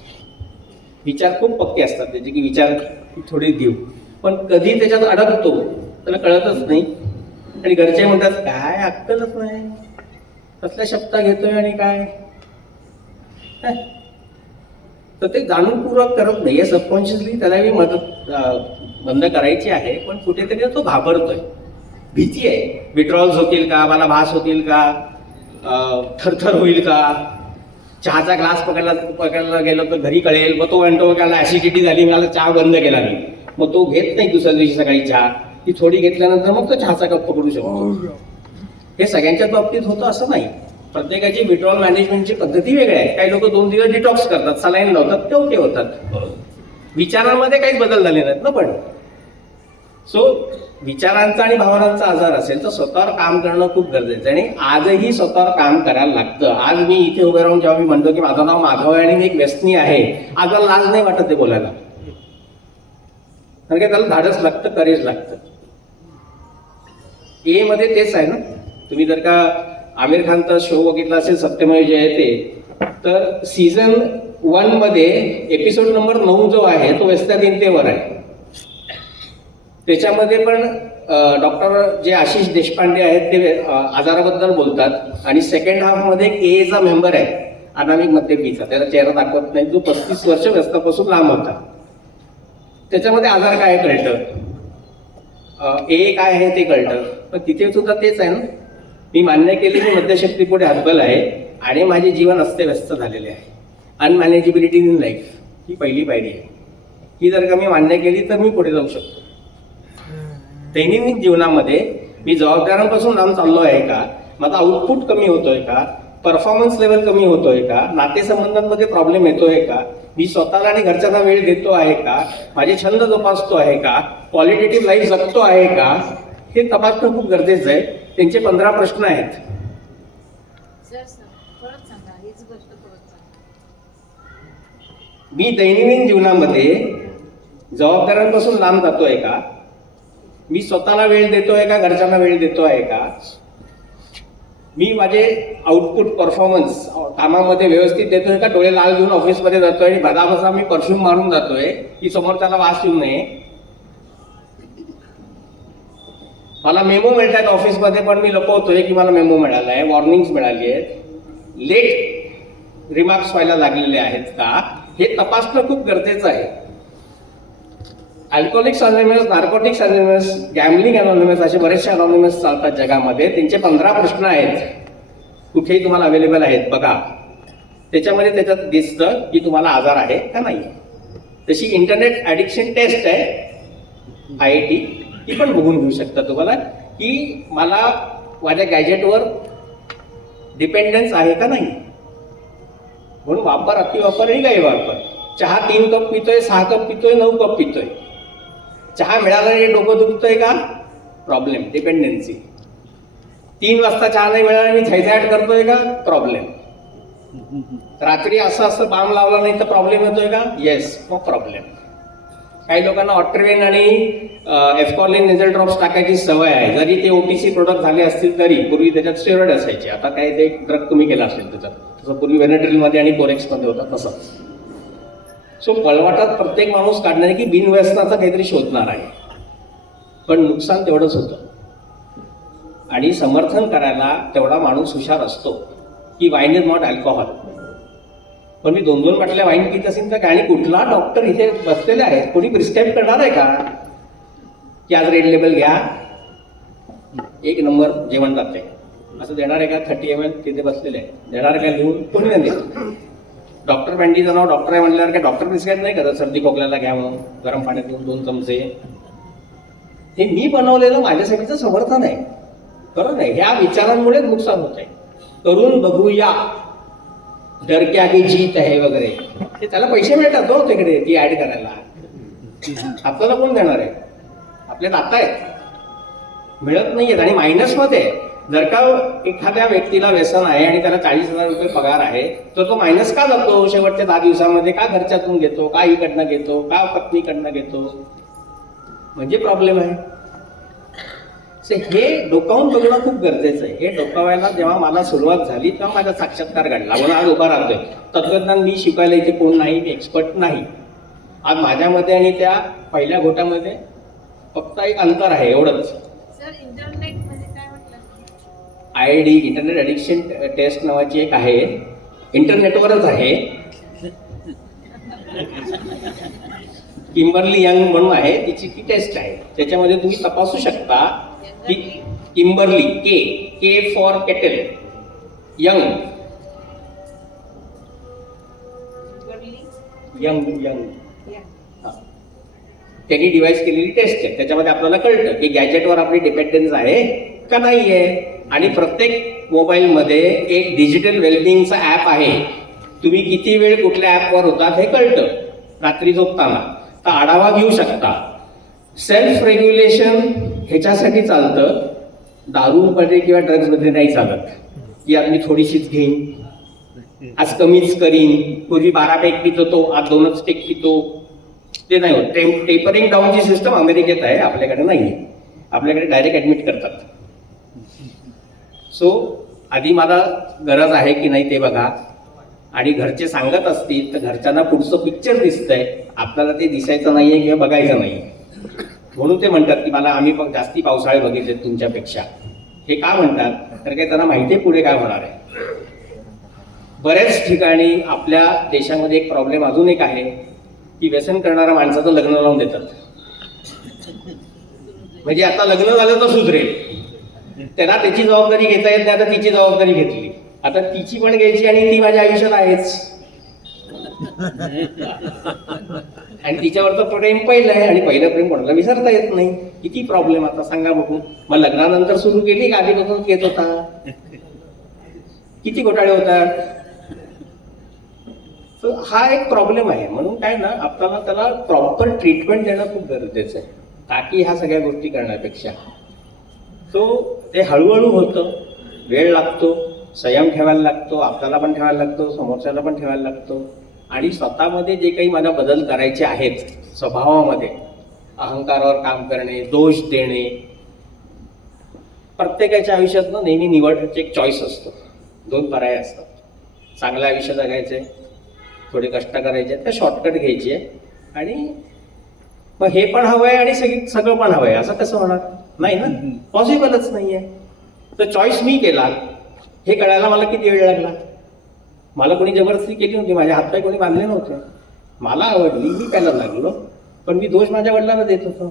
विचार खूप पक्के असतात त्याचे, की विचार थोडी देऊ, पण कधी त्याच्यात अडकतो त्याला कळतच नाही. आणि घरचे म्हणतात काय अक्कलच नाही, कसल्या शब्द घेतोय आणि काय. तर ते जाणूनपूर्वक करत नाही, सबकॉन्शियसली त्याला मी मदत बंद करायची आहे, पण कुठेतरी तो घाबरतोय. भीती आहे, विड्रॉल्स होतील का, मला भास होतील का, थरथर होईल का, चहाचा ग्लास पकडायला गेलो तर घरी कळेल, मग तो म्हणतो त्याला ऍसिडिटी झाली, मला चहा बंद केला मी, मग तो घेत नाही दुसऱ्या दिवशी सकाळी चहा. ती थोडी घेतल्यानंतर मग तो चहाचा कप पकडू शकतो. हे सगळ्यांच्याच बाबतीत होतं असं नाही. प्रत्येकाची विड्रॉल मॅनेजमेंटची पद्धती वेगळ्या आहेत. काही लोक 2 दिवस डिटॉक्स करतात, सलाईन लावतात, ते ओके होतात. विचारांमध्ये काहीच बदल झाले नाहीत ना. पण सो विचारांचा आणि भावनांचा आजार असेल तर स्वतःवर काम करणं खूप गरजेचं आहे. आणि आजही स्वतःवर काम करायला लागतं. आज मी इथे उभे राहून जेव्हा मी म्हणतो की माझं नाव माधव आहे आणि मी एक व्यसनी आहे, आज मला लाज नाही वाटत ते बोलायला, कारण की त्याला धाडस लागतं, करेज लागतं. ए मध्ये तेच आहे ना. तुम्ही जर का आमिर खानचा शो बघितला असेल सत्यमेव जयते, तर सीझन 1 मध्ये एपिसोड नंबर 9 जो आहे तो व्यसनाधीनतेवर आहे. त्याच्यामध्ये पण डॉक्टर जे आशिष देशपांडे आहेत ते आजाराबद्दल बोलतात. आणि सेकंड हाफ मध्ये एचा मेंबर आहे, अनामिक मद्यपीचा, त्याचा चेहरा दाखवत नाही, जो 35 वर्ष व्यसनापासून लांब होता. त्याच्यामध्ये आजार काय कळतं, ए काय आहे ते कळतं. पण तिथे सुद्धा तेच आहे ना. मी मान्य केली की मद्यशक्तीपुढे हतबल आहे आणि माझे जीवन अस्तव्यस्त झालेले आहे. अनमॅनेजेबिलिटी इन लाईफ ही पहिली पायरी आहे. ही जर का मी मान्य केली तर मी पुढे जाऊ शकतो. दैनंदिन जीवनामध्ये मी जबाबदाऱ्यांपासून लांब चाललो आहे का, माझा आउटपुट कमी होतोय का, परफॉर्मन्स लेवल कमी होतोय का, नातेसंबंधांमध्ये प्रॉब्लेम येतोय का, मी स्वतःला आणि घरच्यांना वेळ देतो आहे का, माझे छंद जोपासतो आहे का, क्वालिटेटिव्ह लाईफ जगतो आहे का, हे तपासणं खूप गरजेचं आहे. त्यांचे 15 प्रश्न आहेत. मी दैनंदिन जीवनामध्ये जबाबदाऱ्यांपासून लांब जातोय का, मी स्वतःला वेळ देतोय का, घरच्यांना वेळ देतो आहे का, मी माझे आउटपुट परफॉर्मन्स कामामध्ये व्यवस्थित देतोय का, डोळे लाल घेऊन ऑफिसमध्ये जातोय आणि भदाभदा मी परफ्यूम मारून जातोय की समोरच्याला वास येऊ नये. मला मेमो मिळतात ऑफिसमध्ये पण मी लपवतोय की मला मेमो मिळाला आहे, वॉर्निंग्स मिळाली आहेत, लेट रिमार्क्स व्हायला लागलेले आहेत का, हे तपासणं खूप गरजेचं आहे. Alcoholics anonymous, narcotics anonymous, gambling anonymous असे बरेचसे अनॉनिमस चालतात जगामध्ये. त्यांचे 15 प्रश्न आहेत, कुठेही तुम्हाला अवेलेबल आहेत, बघा. त्याच्यामध्ये त्याच्यात दिसतं की तुम्हाला आजार आहे का नाही. तशी इंटरनेट ॲडिक्शन टेस्ट आहे IIT, ती पण बघून घेऊ शकता तुम्हाला की मला माझ्या गॅजेटवर डिपेंडन्स आहे का नाही. म्हणून वापर, अतिवापर आणि गैरवापर. चहा 3 कप पितोय, 6 कप पितोय, 9 कप पितोय. चहा मिळाला नाही डोकं दुखतोय का, प्रॉब्लेम, डिपेंडन्सी. 3 वाजता चहा नाही मिळाला मी झैझाट करतोय का, प्रॉब्लेम. रात्री असं बाम लावला नाही तर प्रॉब्लेम येतोय का, येस, मग प्रॉब्लेम. काही लोकांना ऑट्रिवेन आणि एस्कॉर्लिन नेझल ड्रॉप्स टाकायची सवय आहे. जरी ते OTC प्रोडक्ट झाले असतील तरी पूर्वी त्याच्यात स्टेरॉइड असायचे. आता काय ते ड्रग कमी केला असेल त्याच्यात. तसं पूर्वी वेनेड्रिलमध्ये आणि कोरेक्समध्ये होता तसंच. सो पळवाटात प्रत्येक माणूस काढणार आहे की बिनव्यसनाचा काहीतरी शोधणार आहे, पण नुकसान तेवढंच होतं. आणि समर्थन करायला तेवढा माणूस हुशार असतो की वाईन इज नॉट अल्कोहॉल. पण मी 2-2 बाटल्या वाईन पित असेल तर आणि कुठला डॉक्टर इथे बसलेले आहेत, कोणी प्रिस्क्राईब करणार आहे का की आज रेड लेबल घ्या, 1 नंबर जेवण जाते असं देणार आहे का? 30 ml तिथे बसलेले आहे, देणार आहे का लिहून? कोणी नाही देत. डॉक्टर बँडीचं नाव डॉक्टर आहे म्हणल्यावर काय डॉक्टर प्रिस्क्राईब नाही करत सर्दी खोकल्याला घ्या म्हणून गरम पाण्यात घेऊन 2 चमचे. हे मी बनवलेलं माझ्यासाठीचं समर्थन आहे, बरोबर नाही? ह्या विचारांमुळेच नुकसान होत आहे. करून बघूया, डर के आगे जीत आहे वगैरे, ते त्याला पैसे मिळतात हो तिकडे ती ऍड करायला. आपल्याला कोण देणार आहे? आपल्या दाता आहेत, मिळत नाहीयेत. आणि मायनसमध्ये जर का एखाद्या व्यक्तीला व्यसन आहे आणि त्याला 40,000 रुपये पगार आहे तर तो मायनस का जातो शेवटच्या 10 दिवसामध्ये? का घरच्यातून घेतो, का इकडनं घेतो, का पत्नीकडनं घेतो? म्हणजे प्रॉब्लेम आहे. हे डोकावून बघणं खूप गरजेचं आहे. हे डोकावायला जेव्हा मला सुरुवात झाली तेव्हा माझा साक्षात्कार घडला. म्हणून आज उभा राहतोय. तत्वज्ञान मी शिकायला इथे कोण नाही, मी एक्सपर्ट नाही. आज माझ्यामध्ये आणि त्या पहिल्या घोटामध्ये फक्त एक अंतर आहे, एवढंच. सर, इंटरनेट म्हणजे काय म्हटलं? IAD इंटरनेट ॲडिक्शन टेस्ट नावाची एक आहे, इंटरनेटवरच आहे. किंबर्ली यंग म्हणून आहे, तिची ती टेस्ट आहे. त्याच्यामध्ये तुम्ही तपासू शकता की Kimberly, K for kettle, young young young त्यांनी डिव्हाइस केलेली टेस्ट आहे. त्याच्यामध्ये आपल्याला कळतं की गॅजेटवर आपली डिपेंडन्स आहे का नाही आहे. आणि प्रत्येक मोबाईलमध्ये एक डिजिटल वेलबिंगचा ॲप आहे. तुम्ही किती वेळ कुठल्या ॲपवर होतात हे कळतं. रात्री झोपताना तर आढावा घेऊ शकता. सेल्फ रेग्युलेशन ह्याच्यासाठी चालतं, दारूमध्ये किंवा ड्रग्जमध्ये नाही चालत. की आज मी थोडीशीच घेईन, आज कमीच करीन, पूर्वी 12 पेक पितो तो आज 2च पेक पितो, ते नाही होत. टेपरिंग डाऊनची सिस्टम अमेरिकेत आहे, आपल्याकडे नाही आहे. आपल्याकडे डायरेक्ट ऍडमिट करतात. सो आधी मला गरज आहे की नाही ते बघा. आणि घरचे सांगत असतील तर घरच्यांना पुढचं पिक्चर दिसतंय, आपल्याला ते दिसायचं नाहीये किंवा बघायचं नाहीये. म्हणून ते म्हणतात की आम्ही पण जास्ती पावसाळे बघितले तुमच्यापेक्षा. हे का म्हणतात? तर काय त्यांना माहिती आहे पुढे काय होणार आहे. बऱ्याच ठिकाणी आपल्या देशामध्ये एक प्रॉब्लेम अजून एक आहे की व्यसन करणाऱ्या माणसाचं लग्न लावून देतात. म्हणजे आता लग्न झालं तर सुधरेल, त्यांना त्याची जबाबदारी घेता येत नाही. आता तिची जबाबदारी घेतली, आता तिची पण घ्यायची आणि ती माझ्या आयुष्यात आहेच. आणि तिच्यावरचं प्रेम पहिलं आहे आणि पहिलं प्रेम कोणाला विसरता येत नाही. किती प्रॉब्लेम आता सांगा बघू. मग लग्नानंतर सुरू केली का आधीपासूनच घेत होता? किती घोटाळे होतात. हा एक प्रॉब्लेम आहे. म्हणून काय ना, आपल्याला त्याला प्रॉपर ट्रीटमेंट देणं खूप गरजेचं आहे, ताकी ह्या सगळ्या गोष्टी करण्यापेक्षा. सो ते हळूहळू होतं, वेळ लागतो, संयम ठेवायला लागतो, आपल्याला पण ठेवायला लागतो, समोरच्याला पण ठेवायला लागतो. आणि स्वतःमध्ये जे काही मला बदल करायचे आहेत स्वभावामध्ये, अहंकारावर काम करणे, दोष देणे, प्रत्येकाच्या आयुष्यात ना नेहमी निवडण्याची एक चॉईस असतो. 2 पर्याय असतात. चांगलं आयुष्य जगायचंय, थोडे कष्ट करायचे, तर शॉर्टकट घ्यायचे. आणि मग हे पण हवंय आणि सगळं पण हवंय असं कसं होणार? नाही ना, पॉसिबलच नाहीये. तर चॉईस मी केला हे कळायला मला किती वेळ लागला? मला कोणी जबरदस्ती केली नव्हती, माझ्या हातपाय कोणी बांधले नव्हते. मला आवडली, मी प्यायला लागलो, पण मी दोष माझ्या वडिलांना देत होतो.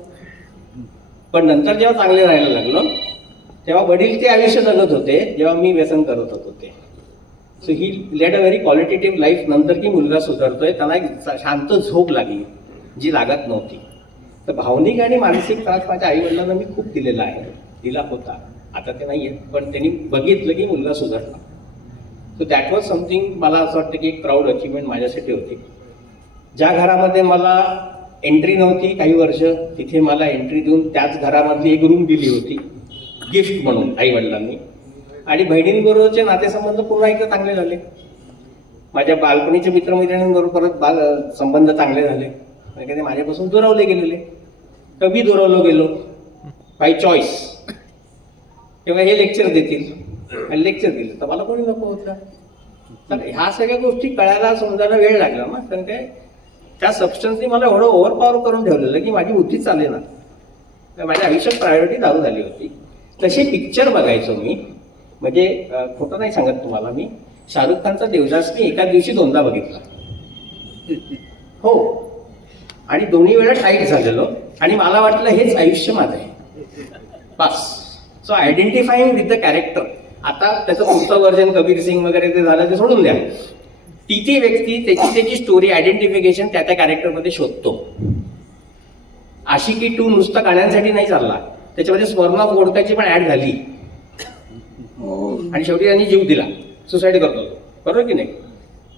पण नंतर जेव्हा चांगले राहायला लागलो तेव्हा वडील ते आयुष्य जगत होते जेव्हा मी व्यसन करत होतो ते. So he led a very qualitative life. नंतर की मुलगा सुधारतोय, त्यांना एक शांत झोप लागली जी लागत नव्हती. तर भावनिक आणि मानसिक त्रास माझ्या आई वडिलांना मी खूप दिलेला आहे, दिला होता. आता ते नाहीये, पण त्यांनी बघितलं की मुलगा सुधारला. So that was something. मला असं वाटतं की एक प्राऊड अचिव्हमेंट माझ्यासाठी होती. ज्या घरामध्ये मला एंट्री नव्हती काही वर्ष, तिथे मला एंट्री देऊन त्याच घरामधली एक रूम दिली होती गिफ्ट म्हणून आई वडिलांनी. आणि बहिणींबरोबरचे नातेसंबंध पुन्हा एकदा चांगले झाले. माझ्या बालपणीच्या मित्रमैत्रिणींबरोबर परत संबंध चांगले झाले. म्हणजे ते माझ्यापासून दुरावले गेलेले, कमी दुरावलो गेलो बाय चॉईस. तेव्हा हे लेक्चर देतील आणि लेक्चर दिलं तर मला कोणी नको होतं. तर ह्या सगळ्या गोष्टी कळायला समजायला वेळ लागला ना, कारण काय त्या सबस्टन्सनी मला एवढं ओव्हरपॉवर करून ठेवलेलं की माझी बुद्धी चाले ना. तर माझ्या आयुष्यात प्रायोरिटी दारू झाली होती. तसे पिक्चर बघायचो मी, म्हणजे खोटं नाही सांगत तुम्हाला, मी शाहरुख खानचा देवदास मी एका दिवशी 2दा बघितला. हो, आणि दोन्ही वेळा टाईट झालेलो आणि मला वाटलं हेच आयुष्य माझं आहे बस. So identifying with the character. आता त्याचं पुढचं व्हर्जन कबीर सिंग वगैरे ते झालं ते सोडून द्या. ती व्यक्ती त्याची स्टोरी आयडेंटिफिकेशन त्या कॅरेक्टरमध्ये शोधतो. आशिकी 2 नुसतं गाण्यांसाठी नाही चालला, त्याच्यामध्ये स्वर्णा गोडकाची पण ऍड झाली आणि शेवटी त्यांनी जीव दिला, सुसाईड करतो, बरोबर की नाही?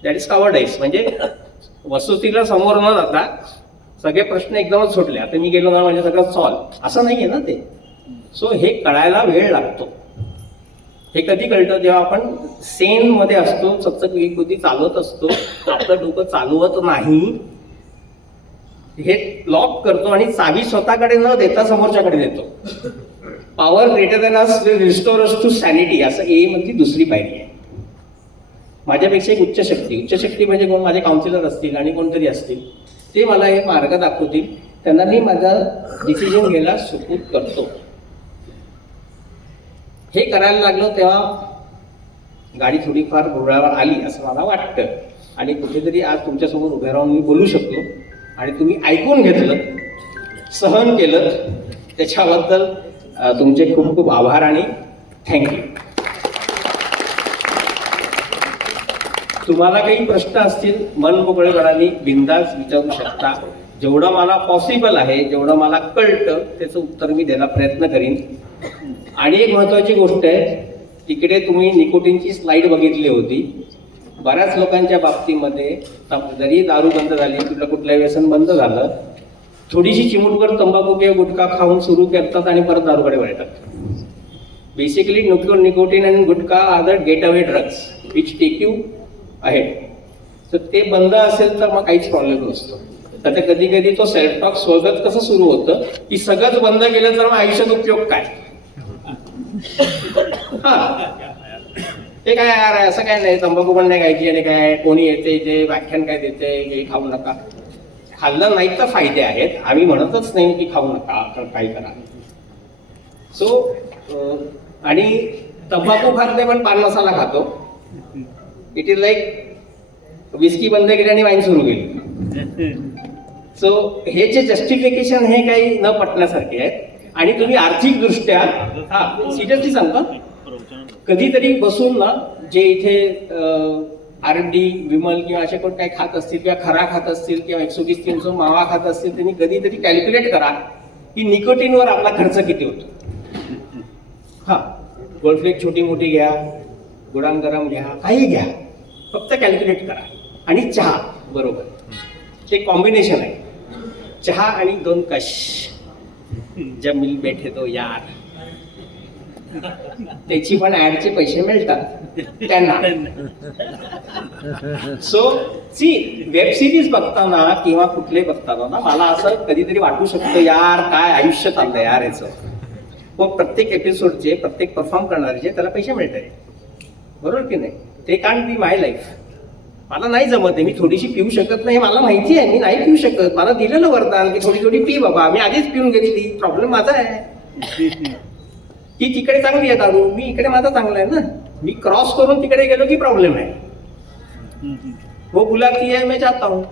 That is cowardice. म्हणजे वस्तुस्थितीला समोर न जाता सगळे प्रश्न एकदमच सुटले, आता मी गेलो ना म्हणजे सगळं सॉल्व्ह, असं नाहीये ना ते. सो हे कळायला वेळ लागतो. हे कधी कळतं जेव्हा आपण सेन मध्ये असतो, सतत विकृती चालवत असतो, आपलं डोकं चालवत नाही, हे लॉक करतो आणि चावी स्वतःकडे न देता समोरच्याकडे देतो. Power greater than us will restore us to sanity, असं ए मधली दुसरी पायरी आहे. माझ्यापेक्षा एक उच्च शक्ती म्हणजे कोण? माझे काउन्सिलर असतील आणि कोणतरी असतील, ते मला हे मार्ग दाखवतील, त्यांना मी माझा डिसिजन घ्यायला सुपूर्द करतो. हे करायला लागलो तेव्हा गाडी थोडीफार रुळावर आली असं मला वाटतं, आणि कुठेतरी आज तुमच्यासमोर उभे राहून मी बोलू शकलो आणि तुम्ही ऐकून घेतलं, सहन केलं, त्याच्याबद्दल तुमचे खूप खूप आभार आणि थँक्यू. तुम्हाला काही प्रश्न असतील मन मोकळेपणाने बिनधास्त विचारू शकता. जेवढं मला पॉसिबल आहे, जेवढं मला कळतं त्याचं उत्तर मी द्यायला प्रयत्न करीन. आणि एक महत्वाची गोष्ट आहे, तिकडे तुम्ही निकोटीनची स्लाइड बघितली होती. बऱ्याच लोकांच्या बाबतीमध्ये जरी दारू बंद झाली, कुठलं व्यसन बंद झालं, थोडीशी चिमूटभर तंबाखू किंवा गुटखा खाऊन सुरू करतात आणि परत दारूकडे वळतात. बेसिकली निकोटीन आणि gutkha are the gateway drugs which take you ahead. तर ते बंद असेल तर मग काहीच प्रॉब्लेम नसतो. तर ते कधी कधी तो सेल्फ टॉक स्वगत कसं सुरू होतं की सगळंच बंद केलं तर मग आयुष्यात उपयोग काय? ते काय यार असं काय नाही, तंबाखू पण नाही खायची आणि काय कोणी येते जे व्याख्यान काय देते हे खाऊ नका. खाल्लं नाही तर फायदे आहेत, आम्ही म्हणतच नाही की खाऊ नका, तर काय करा. सो आणि तंबाखू खात नाही पण पान मसाला खातो. इट इज लाईक विस्की बंद केली आणि वाईन सुरू केली. सो हे जे जस्टिफिकेशन हे काही न पटण्यासारखे आहेत. आणि तुम्ही आर्थिक दृष्ट्या सिरियसली सांगता, कधीतरी बसून ना जे इथे RD विमल किंवा असे कोण काही खात असतील किंवा खरा खात असतील किंवा 120-300 मावा खात असतील, त्यांनी कधीतरी कॅल्क्युलेट करा की निकोटीनवर आपला खर्च किती होतो. गोल्डफ्लेक छोटी मोठी घ्या, गुडाम गरम घ्या, काही घ्या, फक्त कॅल्क्युलेट करा. आणि चहा बरोबर, ते कॉम्बिनेशन आहे. चहा आणि 2 कश जब मिल बैठे तो यार, त्याची पण ऍडचे पैसे मिळतात त्यांना. सो सी वेब सिरीज बघताना किंवा कुठले बघताना ना मला असं कधीतरी वाटू शकतं यार काय आयुष्य चाललंय यार याचं. मग प्रत्येक एपिसोडचे प्रत्येक परफॉर्म करणारे त्याला पैसे मिळत आहे, बरोबर की नाही? ते कांट बी माय लाईफ. मला नाही जमत आहे, मी थोडीशी पिऊ शकत नाही, मला माहिती आहे मी नाही पिऊ शकत. मला दिलेलं वरदान की थोडी थोडी पी बाबा, मी आधीच पिऊन घेतली, प्रॉब्लेम माझा आहे. ती तिकडे चांगली आहे दारू, मी इकडे माझा चांगला आहे ना. मी क्रॉस करून तिकडे गेलो की प्रॉब्लेम आहे. वो बुलाती है मैं जाता हूं.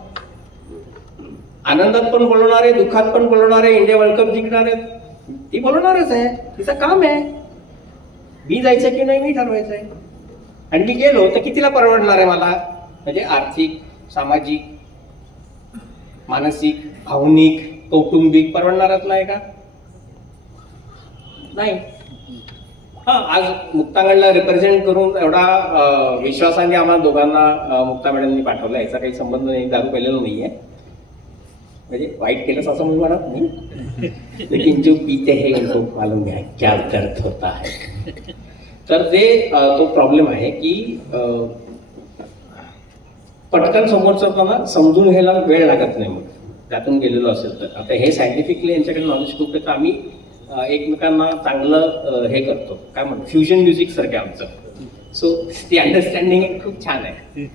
आनंदात पण बोलवणार आहे, दुःखात पण बोलवणार आहे, इंडिया वर्ल्ड कप जिंकणार आहे, ती बोलवणारच आहे, तिचं काम आहे. मी जायचं की नाही मी ठरवायचं आहे. आणि मी गेलो तर कितीला परवडणार आहे मला? म्हणजे आर्थिक, सामाजिक, मानसिक, भावनिक, कौटुंबिक परवडणारातला आहे का? नाही. आज मुक्तांगणला रिप्रेझेंट करून एवढा विश्वासाने आम्हाला दोघांना मुक्ता मॅडमनी पाठवला, याचा काही संबंध नाही, दारू पेलेलो नाहीये, म्हणजे वाईट केलंच असं म्हणून म्हणत नाही. लेकिन जो पीते हैं उनको मालूम है क्या दर्द होता है. तर ते तो प्रॉब्लेम आहे की पटकन समोरचं समजून घ्यायला वेळ लागत नाही. मग त्यातून गेलेलो असेल तर. आता हे सायंटिफिकली यांच्याकडे नॉलेज खूप आहे, तर आम्ही एकमेकांना चांगलं हे करतो, काय म्हणतो, फ्युजन म्युझिक सारखं आमचं. सो ती अंडरस्टँडिंग खूप छान आहे.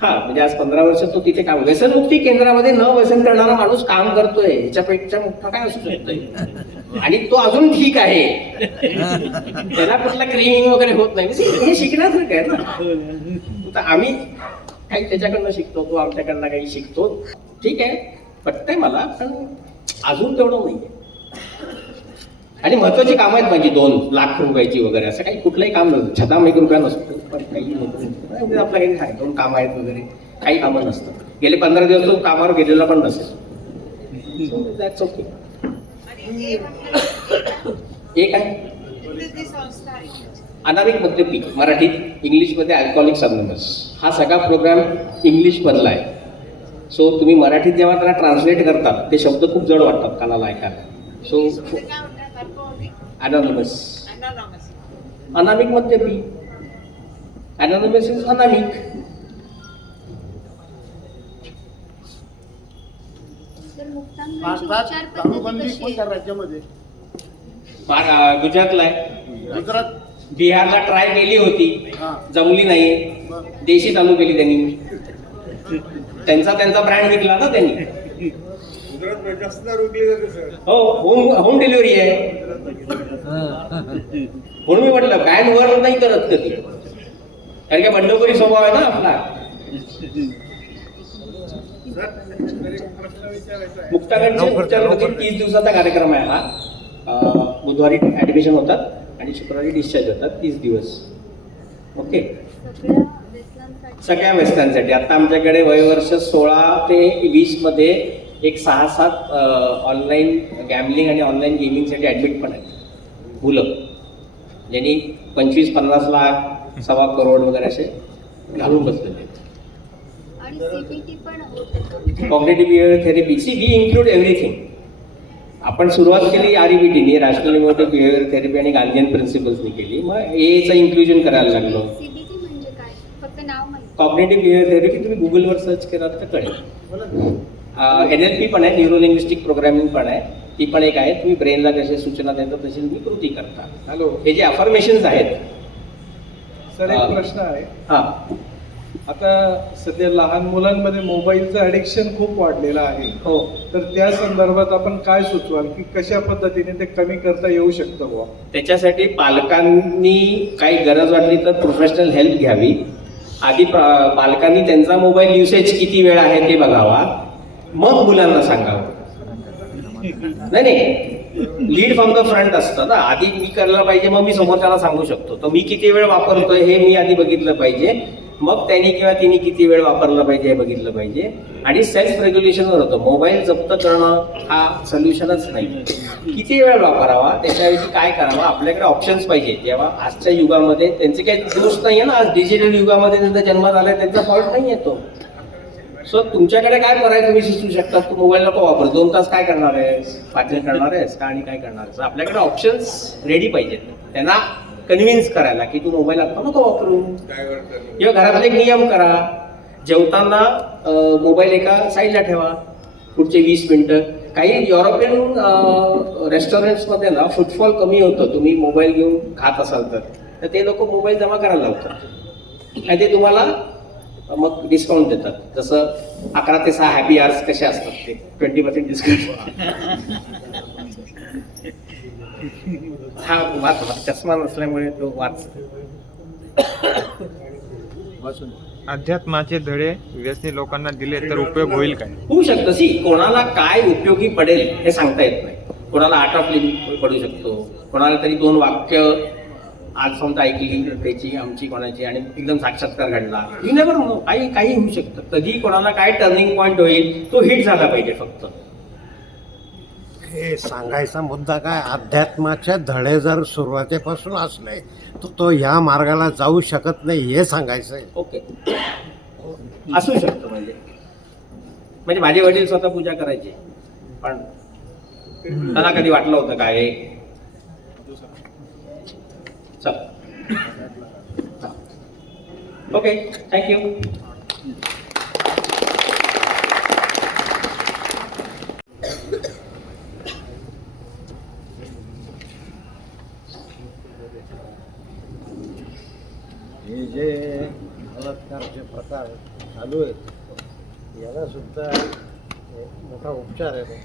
हा, म्हणजे आज 15 वर्ष तो तिथे काम, व्यसनमुक्ती केंद्रामध्ये न व्यसन करणारा माणूस काम करतोय, ह्याच्यापेक्षा मोठा काय असू शकतोय. आणि तो अजून ठीक आहे, त्याला कुठला क्रीमिंग वगैरे होत नाही. हे शिकण्यासारखं आहे ना. तर आम्ही काही त्याच्याकडनं शिकतो, तो आमच्याकडनं काही शिकतो. ठीक आहे, पटतंय मला, पण अजून तेवढं नाहीये. आणि महत्वाची कामं आहेत माझी, 2 लाख रुपयाची वगैरे, असं काही कुठलंही काम नसतं. छताम 1 रुपया नसतो, पण काही म्हणजे आपल्या काही काय 2 कामं आहेत वगैरे, काही कामं नसतं. गेले 15 दिवस तो कामावर गेलेला पण नसेल. That's okay. आणि हे म्हटलं एक आहे ती संस्था आहे. अनामिक मद्यपी, मराठीत, इंग्लिशमध्ये अल्कोहोलिक्स अनोनिमस. हा सगळा प्रोग्राम इंग्लिशमधला आहे. सो तुम्ही मराठीत जेव्हा त्याला ट्रान्सलेट करतात, ते शब्द खूप जड वाटतात कानाला ऐकायला. सो इंग्लिशमध्ये काय म्हणतात? Anonymous, Anonymous. अनामिक मद्यपी. अनोनिमस इज अनामिक. तर मुक्तांगणची उपचार पद्धती कशी आहे? राज्यामध्ये? गुजरातला आहे, गुजरात, बिहारला ट्राय केली होती, जमली नाही, देशी चालू केली त्यांनी. त्यांचा ब्रँड विकला ना त्यांनी. हो, होम डिलिव्हरी आहे. म्हणून मी म्हटलं बॅन वर नाही करत कधी, कारण का बंडखोरी स्वभाव आहे ना आपला. मुक्तांगणचे उपचार पद्धती 30 दिवसाचा कार्यक्रम आहे हा. बुधवारी ऍडमिशन होतात आणि शुक्रवारी डिस्चार्ज होतात, 30 दिवस. ओके, सगळ्या व्यसनांसाठी सगळ्या व्यसनांसाठी. आता आमच्याकडे वयवर्ष 16 ते 20 मध्ये एक 6-7 ऑनलाईन गॅमलिंग आणि ऑनलाईन गेमिंगसाठी ऍडमिट पण आहेत मुलं, ज्यांनी 25-50 लाख, 1.25 करोड वगैरे असे घालून बसलेले आहेत. आणि सीबीटी पण होते. Cognitive behaviour therapy, we include everything. आपण सुरुवात केली REBTने, रॅशनल इमोटिव्ह बिहेवियर थेरपी आणि गार्जियन प्रिन्सिपल्सनी केली. मग AAचं इन्क्लुजन करायला लागलो. सीबीटी म्हणजे काय? फक्त नाव माहिती. कॉग्निटिव्ह बिहेवियर थेरपी तुम्ही गुगलवर सर्च केलात तर कळेल. NLP पण आहे, न्यूरो लिंग्विस्टिक प्रोग्रामिंग पण आहे, ती पण एक आहे. तुम्ही ब्रेनला जसे सूचना देता तशी तुम्ही कृती करता. हॅलो हे जे अफर्मेशन्स आहेत. सर, एक प्रश्न आहे. हा, आता सध्या लहान मुलांमध्ये मोबाईलचं ॲडिक्शन खूप वाढलेलं आहे. हो, तर त्या संदर्भात आपण काय सुचवाल की कशा पद्धतीने ते कमी करता येऊ शकतं बुवा? त्याच्यासाठी पालकांनी काही गरज वाटली तर प्रोफेशनल हेल्प घ्यावी. आधी पालकांनी त्यांचा मोबाईल युसेज किती वेळ आहे ते बघावा, मग मुलांना सांगावं. नाही, लीड फ्रॉम द फ्रंट असतं ना. आधी मी करायला पाहिजे, मग मी समोरच्याला सांगू शकतो. तर मी किती वेळ वापरतोय हे मी आधी बघितलं पाहिजे, मग त्यांनी किंवा तिने किती वेळ वापरला पाहिजे हे बघितलं पाहिजे. आणि सेल्फ रेग्युलेशनवर होतं. मोबाईल जप्त करणं हा सोल्युशनच नाही. किती वेळ वापरावा, त्याच्याऐवजी काय करावं, आपल्याकडे ऑप्शन्स पाहिजे. जेव्हा आजच्या युगामध्ये त्यांचे काही दोष नाहीये ना, आज डिजिटल युगामध्ये त्यांचा जन्मात आलाय, त्यांचा फॉल्ट नाही येतो. सो तुमच्याकडे काय पर्याय तुम्ही सुचवू शकता. तू मोबाईल नको वापर, 2 तास काय करणार आहेस, वाचन करणार आहेस का, आणि काय करणार आहेस. आपल्याकडे ऑप्शन्स रेडी पाहिजेत त्यांना कन्व्हिन्स करायला की तू मोबाईल आता नको वापरू. किंवा घरातले एक नियम करा, जेवताना मोबाईल एका साईडला ठेवा पुढचे 20 मिनिटं. काही युरोपियन रेस्टॉरंट्समध्ये ना फुटफॉल कमी होतं, तुम्ही मोबाईल घेऊन खात असाल तर ते लोक मोबाईल जमा करायला लावतात आणि ते तुम्हाला मग डिस्काउंट देतात. जसं 11 ते 6 हॅपी आवर्स कसे असतात, ते 20% डिस्काउंट. हा वाच, चष्मा नसल्यामुळे तो वाच. अध्यात्माचे धडे व्यसनी लोकांना दिले तर उपयोग होईल काय? होऊ शकतं. कोणाला काय उपयोगी पडेल हे सांगता येत नाही. कोणाला आर्ट ऑफ लिव्हिंग पडू शकतो, कोणाला तरी 2 वाक्य आज समजा ऐकली त्याची आमची कोणाची आणि एकदम साक्षात्कार घडला. यू नेव्हर नो, काही होऊ शकतं. कधी कोणाला काय टर्निंग पॉईंट होईल, तो हिट झाला पाहिजे फक्त. हे सांगायचा मुद्दा काय, अध्यात्माचे धडे जर सुरुवातीपासून असले तर तो ह्या मार्गाला जाऊ शकत नाही, हे सांगायचं आहे. ओके, असू शकतं. म्हणजे माझे वडील स्वतः पूजा करायचे, पण त्यांना कधी वाटलं होतं काय हे. चल, ओके, थँक्यू. हे जे बलात्कारचे प्रकार चालू आहेत याला सुद्धा एक मोठा उपचार आहे.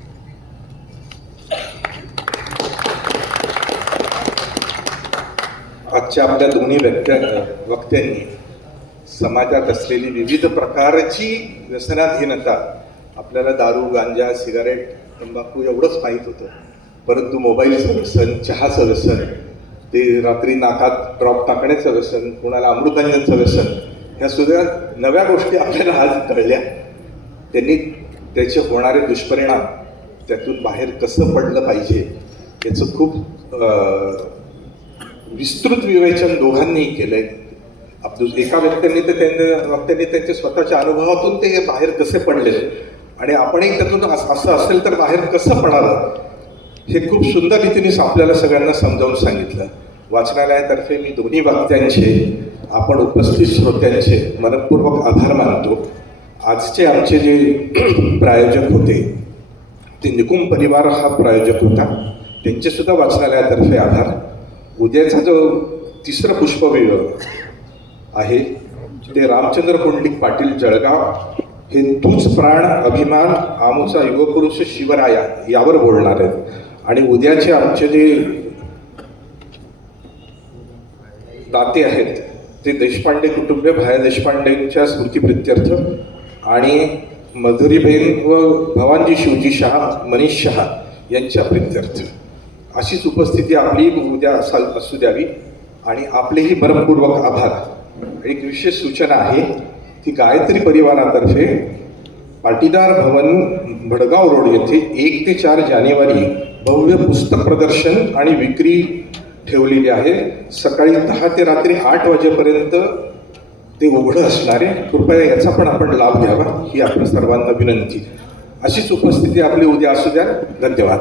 आजच्या आपल्या दोन्ही वक्त्यांनी समाजात असलेली विविध प्रकारची व्यसनाधीनता, आपल्याला दारू, गांजा, सिगारेट, तंबाखू एवढंच माहीत होतं, परंतु मोबाईलचं व्यसन, चहाचं व्यसन, ते रात्री नाकात ड्रॉप टाकण्याचं व्यसन, कोणाला अमृतांजनचं व्यसन, ह्या सुद्धा नव्या गोष्टी आपल्याला आज कळल्या. त्यांनी त्याचे होणारे दुष्परिणाम, त्यातून बाहेर कसं पडलं पाहिजे याचं खूप विस्तृत विवेचन दोघांनीही केलंय. एका व्यक्तींनी त्यांच्या स्वतःच्या अनुभवातून ते बाहेर कसे पडले आणि आपणही त्यातून असं असेल तर बाहेर कसं पडावं हे खूप सुंदर रीतीने आपल्याला सगळ्यांना समजावून सांगितलं. वाचनालयातर्फे मी दोन्ही वक्त्यांचे, आपण उपस्थित श्रोत्यांचे मनपूर्वक आभार मानतो. आजचे आमचे जे प्रायोजक होते ते निकुम परिवार हा प्रायोजक होता, त्यांचे सुद्धा वाचनालयातर्फे आभार. उद्याचा जो तिसरं पुष्पविवाह आहे ते रामचंद्र पुंडलिक पाटील जळगाव हे तूच प्राण अभिमान आमचा युगपुरुष शिवराया यावर बोलणार आहेत. आणि उद्याचे आमचे जे दाते आहेत ते देशपांडे कुटुंबे, भाया देशपांडेंच्या स्मृतीप्रित्यर्थ आणि मधुरीबेन व भवानजी शिवजी शहा, मनीष शहा यांच्या प्रित्यर्थ अशीच उपस्थिती आपली उद्या असू द्यावी. आणि आपलेही मनपूर्वक आभार. एक विशेष सूचना आहे की गायत्री परिवारातर्फे पाटीदार भवन भडगाव रोड येथे 1 ते 4 जानेवारी भव्य पुस्तक प्रदर्शन आणि विक्री ठेवलेली आहे. सकाळी 10 ते रात्री 8 वाजेपर्यंत ते उघडं असणार आहे. कृपया याचा पण आपण लाभ घ्यावा ही आपल्या सर्वांना विनंती. अशीच उपस्थिती आपली उद्या असू द्या. धन्यवाद.